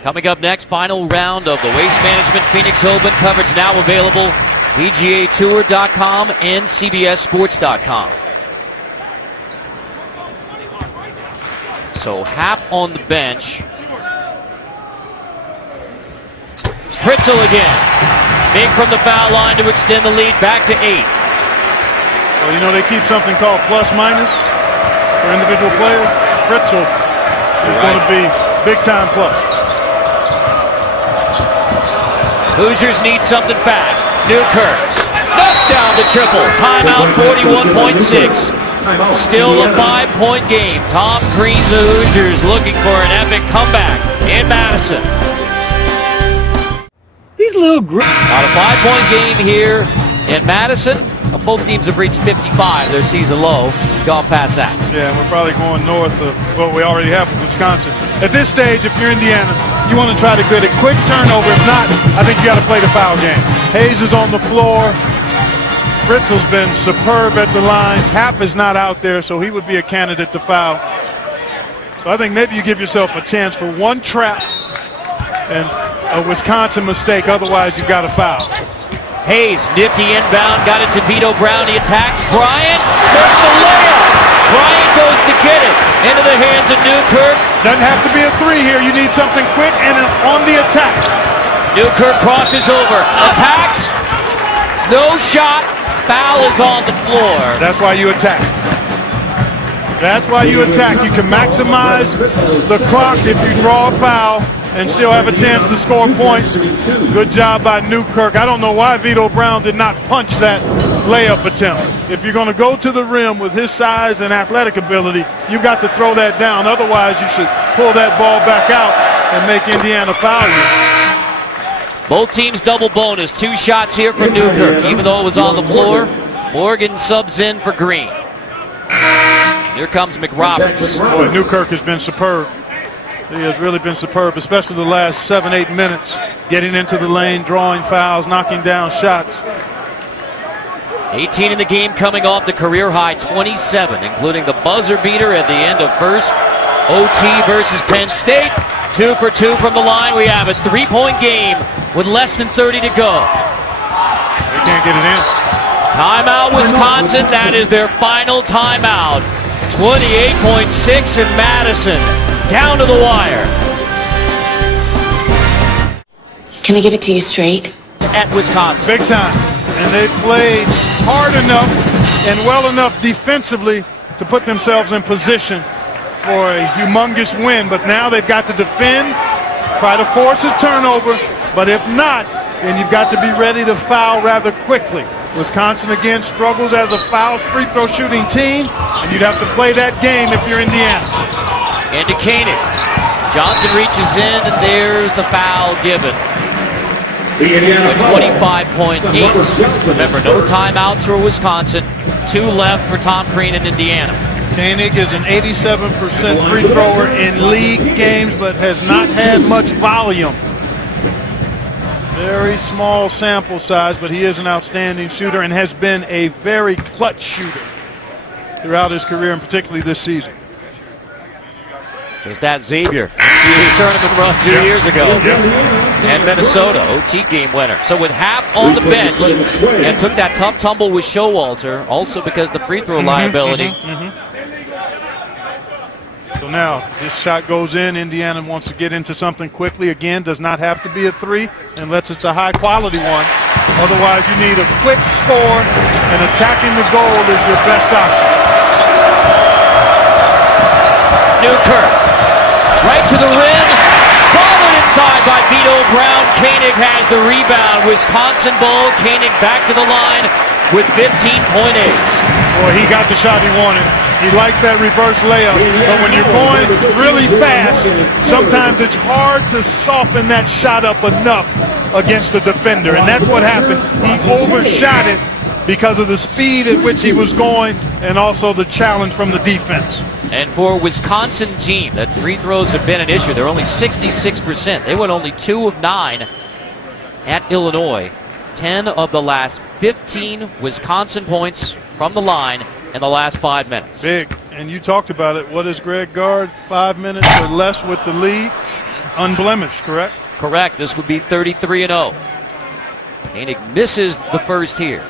Coming up next, final round of the Waste Management Phoenix Open. Coverage now available, PGAtour.com and CBSSports.com. So Happ on the bench. Pritzel again. Big from the foul line to extend the lead back to 8. Well, you know, they keep something called plus minus for individual players. Pritzel is going to be big time plus. Hoosiers need something fast. Newkirk knocks down the triple. Timeout 41.6. Still a 5-point game. Tom Crean, the Hoosiers looking for an epic comeback in Madison. These little groups. About a 5-point game here in Madison. Both teams have reached 55, their season low. Gone past that. Yeah, we're probably going north of what we already have with Wisconsin. At this stage, if you're Indiana, you want to try to get a quick turnover. If not, I think you got to play the foul game. Hayes is on the floor. Pritzel's been superb at the line. Happ is not out there, so he would be a candidate to foul. So I think maybe you give yourself a chance for one trap and a Wisconsin mistake. Otherwise, you've got to foul. Hayes, nifty inbound, got it to Vito Brown. He attacks. Bryant, there's the layup. Bryant goes to get it into the hands of Newkirk. Doesn't have to be a three here. You need something quick and on the attack. Newkirk crosses over, attacks. No shot. Foul is on the floor. That's why you attack. That's why you attack. You can maximize the clock if you draw a foul. and still have a chance to score points. Good job by Newkirk. I don't know why Vito Brown did not punch that layup attempt. If you're going to go to the rim with his size and athletic ability, you've got to throw that down. Otherwise, you should pull that ball back out and make Indiana foul you. Both teams double bonus. 2 shots here from Newkirk. Even though it was on the floor, Morgan subs in for Green. Here comes McRoberts. Boy, Newkirk has been superb. He has really been superb, especially the last 7-8 minutes. Getting into the lane, drawing fouls, knocking down shots. 18 in the game, coming off the career high 27, including the buzzer beater at the end of first. OT versus Penn State. 2 for 2 from the line. We have a 3-point game with less than 30 to go. They can't get it in. Timeout, Wisconsin. That is their final timeout. 28.6 in Madison. Down to the wire. Can I give it to you straight? At Wisconsin. Big time. And they played hard enough and well enough defensively to put themselves in position for a humongous win. But now they've got to defend, try to force a turnover. But if not, then you've got to be ready to foul rather quickly. Wisconsin again struggles as a foul free throw shooting team, and you'd have to play that game if you're Indiana. Into Koenig. Johnson reaches in, and there's the foul given. The Indiana 25.8. Remember, no timeouts for Wisconsin. 2 left for Tom Crean in Indiana. Koenig is an 87% free thrower in league games, but has not had much volume. Very small sample size, but he is an outstanding shooter and has been a very clutch shooter throughout his career, and particularly this season. Just that Xavier. NCAA tournament run 2 years ago. And Minnesota, OT game winner. So with half on the bench, and took that tough tumble with Showalter, also because the free throw liability. So now this shot goes in. Indiana wants to get into something quickly. Again, does not have to be a 3 unless it's a high quality one. Otherwise, you need a quick score, and attacking the goal is your best option. Newkirk, right to the rim. Followed inside by Vito Brown. Koenig has the rebound. Wisconsin ball. Koenig back to the line with 15.8. Boy, he got the shot he wanted. He likes that reverse layup, but when you're going really fast, sometimes it's hard to soften that shot up enough against the defender, and that's what happened. He overshot it because of the speed at which he was going and also the challenge from the defense. And for a Wisconsin team, that free throws have been an issue. They're only 66%. They went only 2 of 9 at Illinois. 10 of the last 15 Wisconsin points from the line in the last 5 minutes. Big. And you talked about it. What is Greg Gard? 5 minutes or less with the lead. Unblemished, correct? Correct. This would be 33-0. Koenig misses the first here.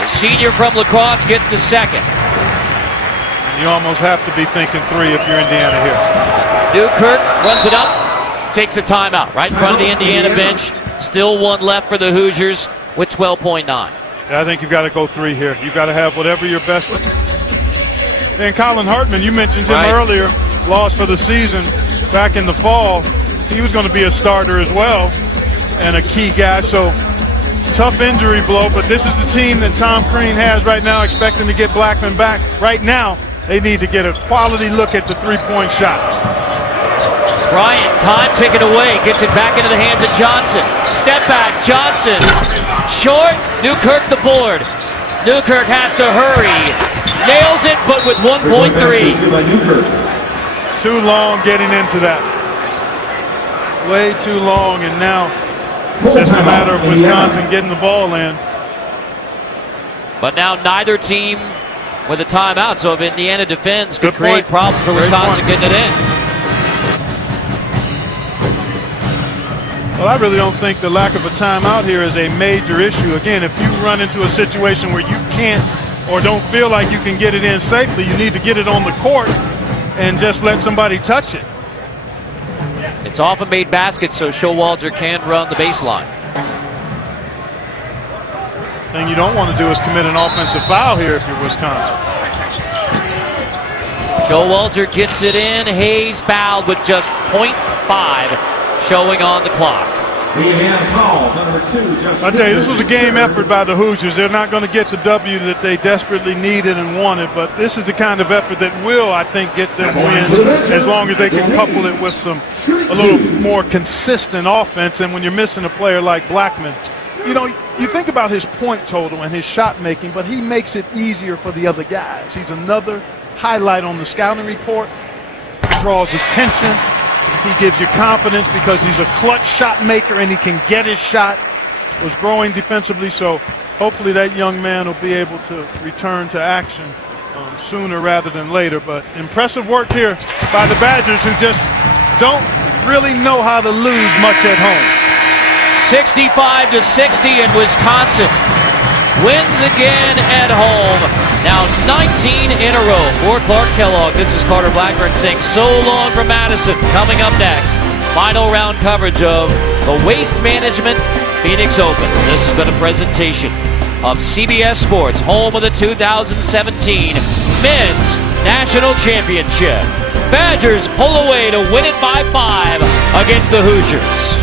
The senior from La Crosse gets the second. And you almost have to be thinking 3 if you're Indiana here. Newkirk runs it up, takes a timeout right in front of the Indiana bench. Still 1 left for the Hoosiers with 12.9. I think you've got to go 3 here. You've got to have whatever your best. And Colin Hartman, you mentioned him earlier, lost for the season back in the fall. He was going to be a starter as well and a key guy. So tough injury blow, but this is the team that Tom Crean has right now, expecting to get Blackman back. Right now, they need to get a quality look at the 3-point shots. Bryant, time taken away, gets it back into the hands of Johnson. Step back, Johnson. Short, Newkirk the board. Newkirk has to hurry. Nails it, but with 1.3. Too long getting into that. Way too long, and now just a matter of Wisconsin getting the ball in. But now neither team with a timeout, so if Indiana defends, could create problems for Wisconsin getting it in. Well, I really don't think the lack of a timeout here is a major issue. Again, if you run into a situation where you can't or don't feel like you can get it in safely, you need to get it on the court and just let somebody touch it. It's off a made basket, so Showalter can run the baseline. Thing you don't want to do is commit an offensive foul here if you're Wisconsin. Showalter gets it in. Hayes fouled with just .5 showing on the clock. The Indiana fouls on number 2. I tell you, this was a game effort by the Hoosiers. They're not going to get the W that they desperately needed and wanted, but this is the kind of effort that will, I think, get them wins as long as they can couple it with a little more consistent offense. And when you're missing a player like Blackman, you know, you think about his point total and his shot making, but he makes it easier for the other guys. He's another highlight on the scouting report. He draws attention. He gives you confidence because he's a clutch shot maker and he can get his shot. Was growing defensively, so hopefully that young man will be able to return to action sooner rather than later. But impressive work here by the Badgers, who just don't really know how to lose much at home. 65-60, and Wisconsin wins again at home. Now 19 in a row for Clark Kellogg. This is Carter Blackburn saying so long from Madison. Coming up next, final round coverage of the Waste Management Phoenix Open. This has been a presentation of CBS Sports, home of the 2017 Men's National Championship. Badgers pull away to win it by 5 against the Hoosiers.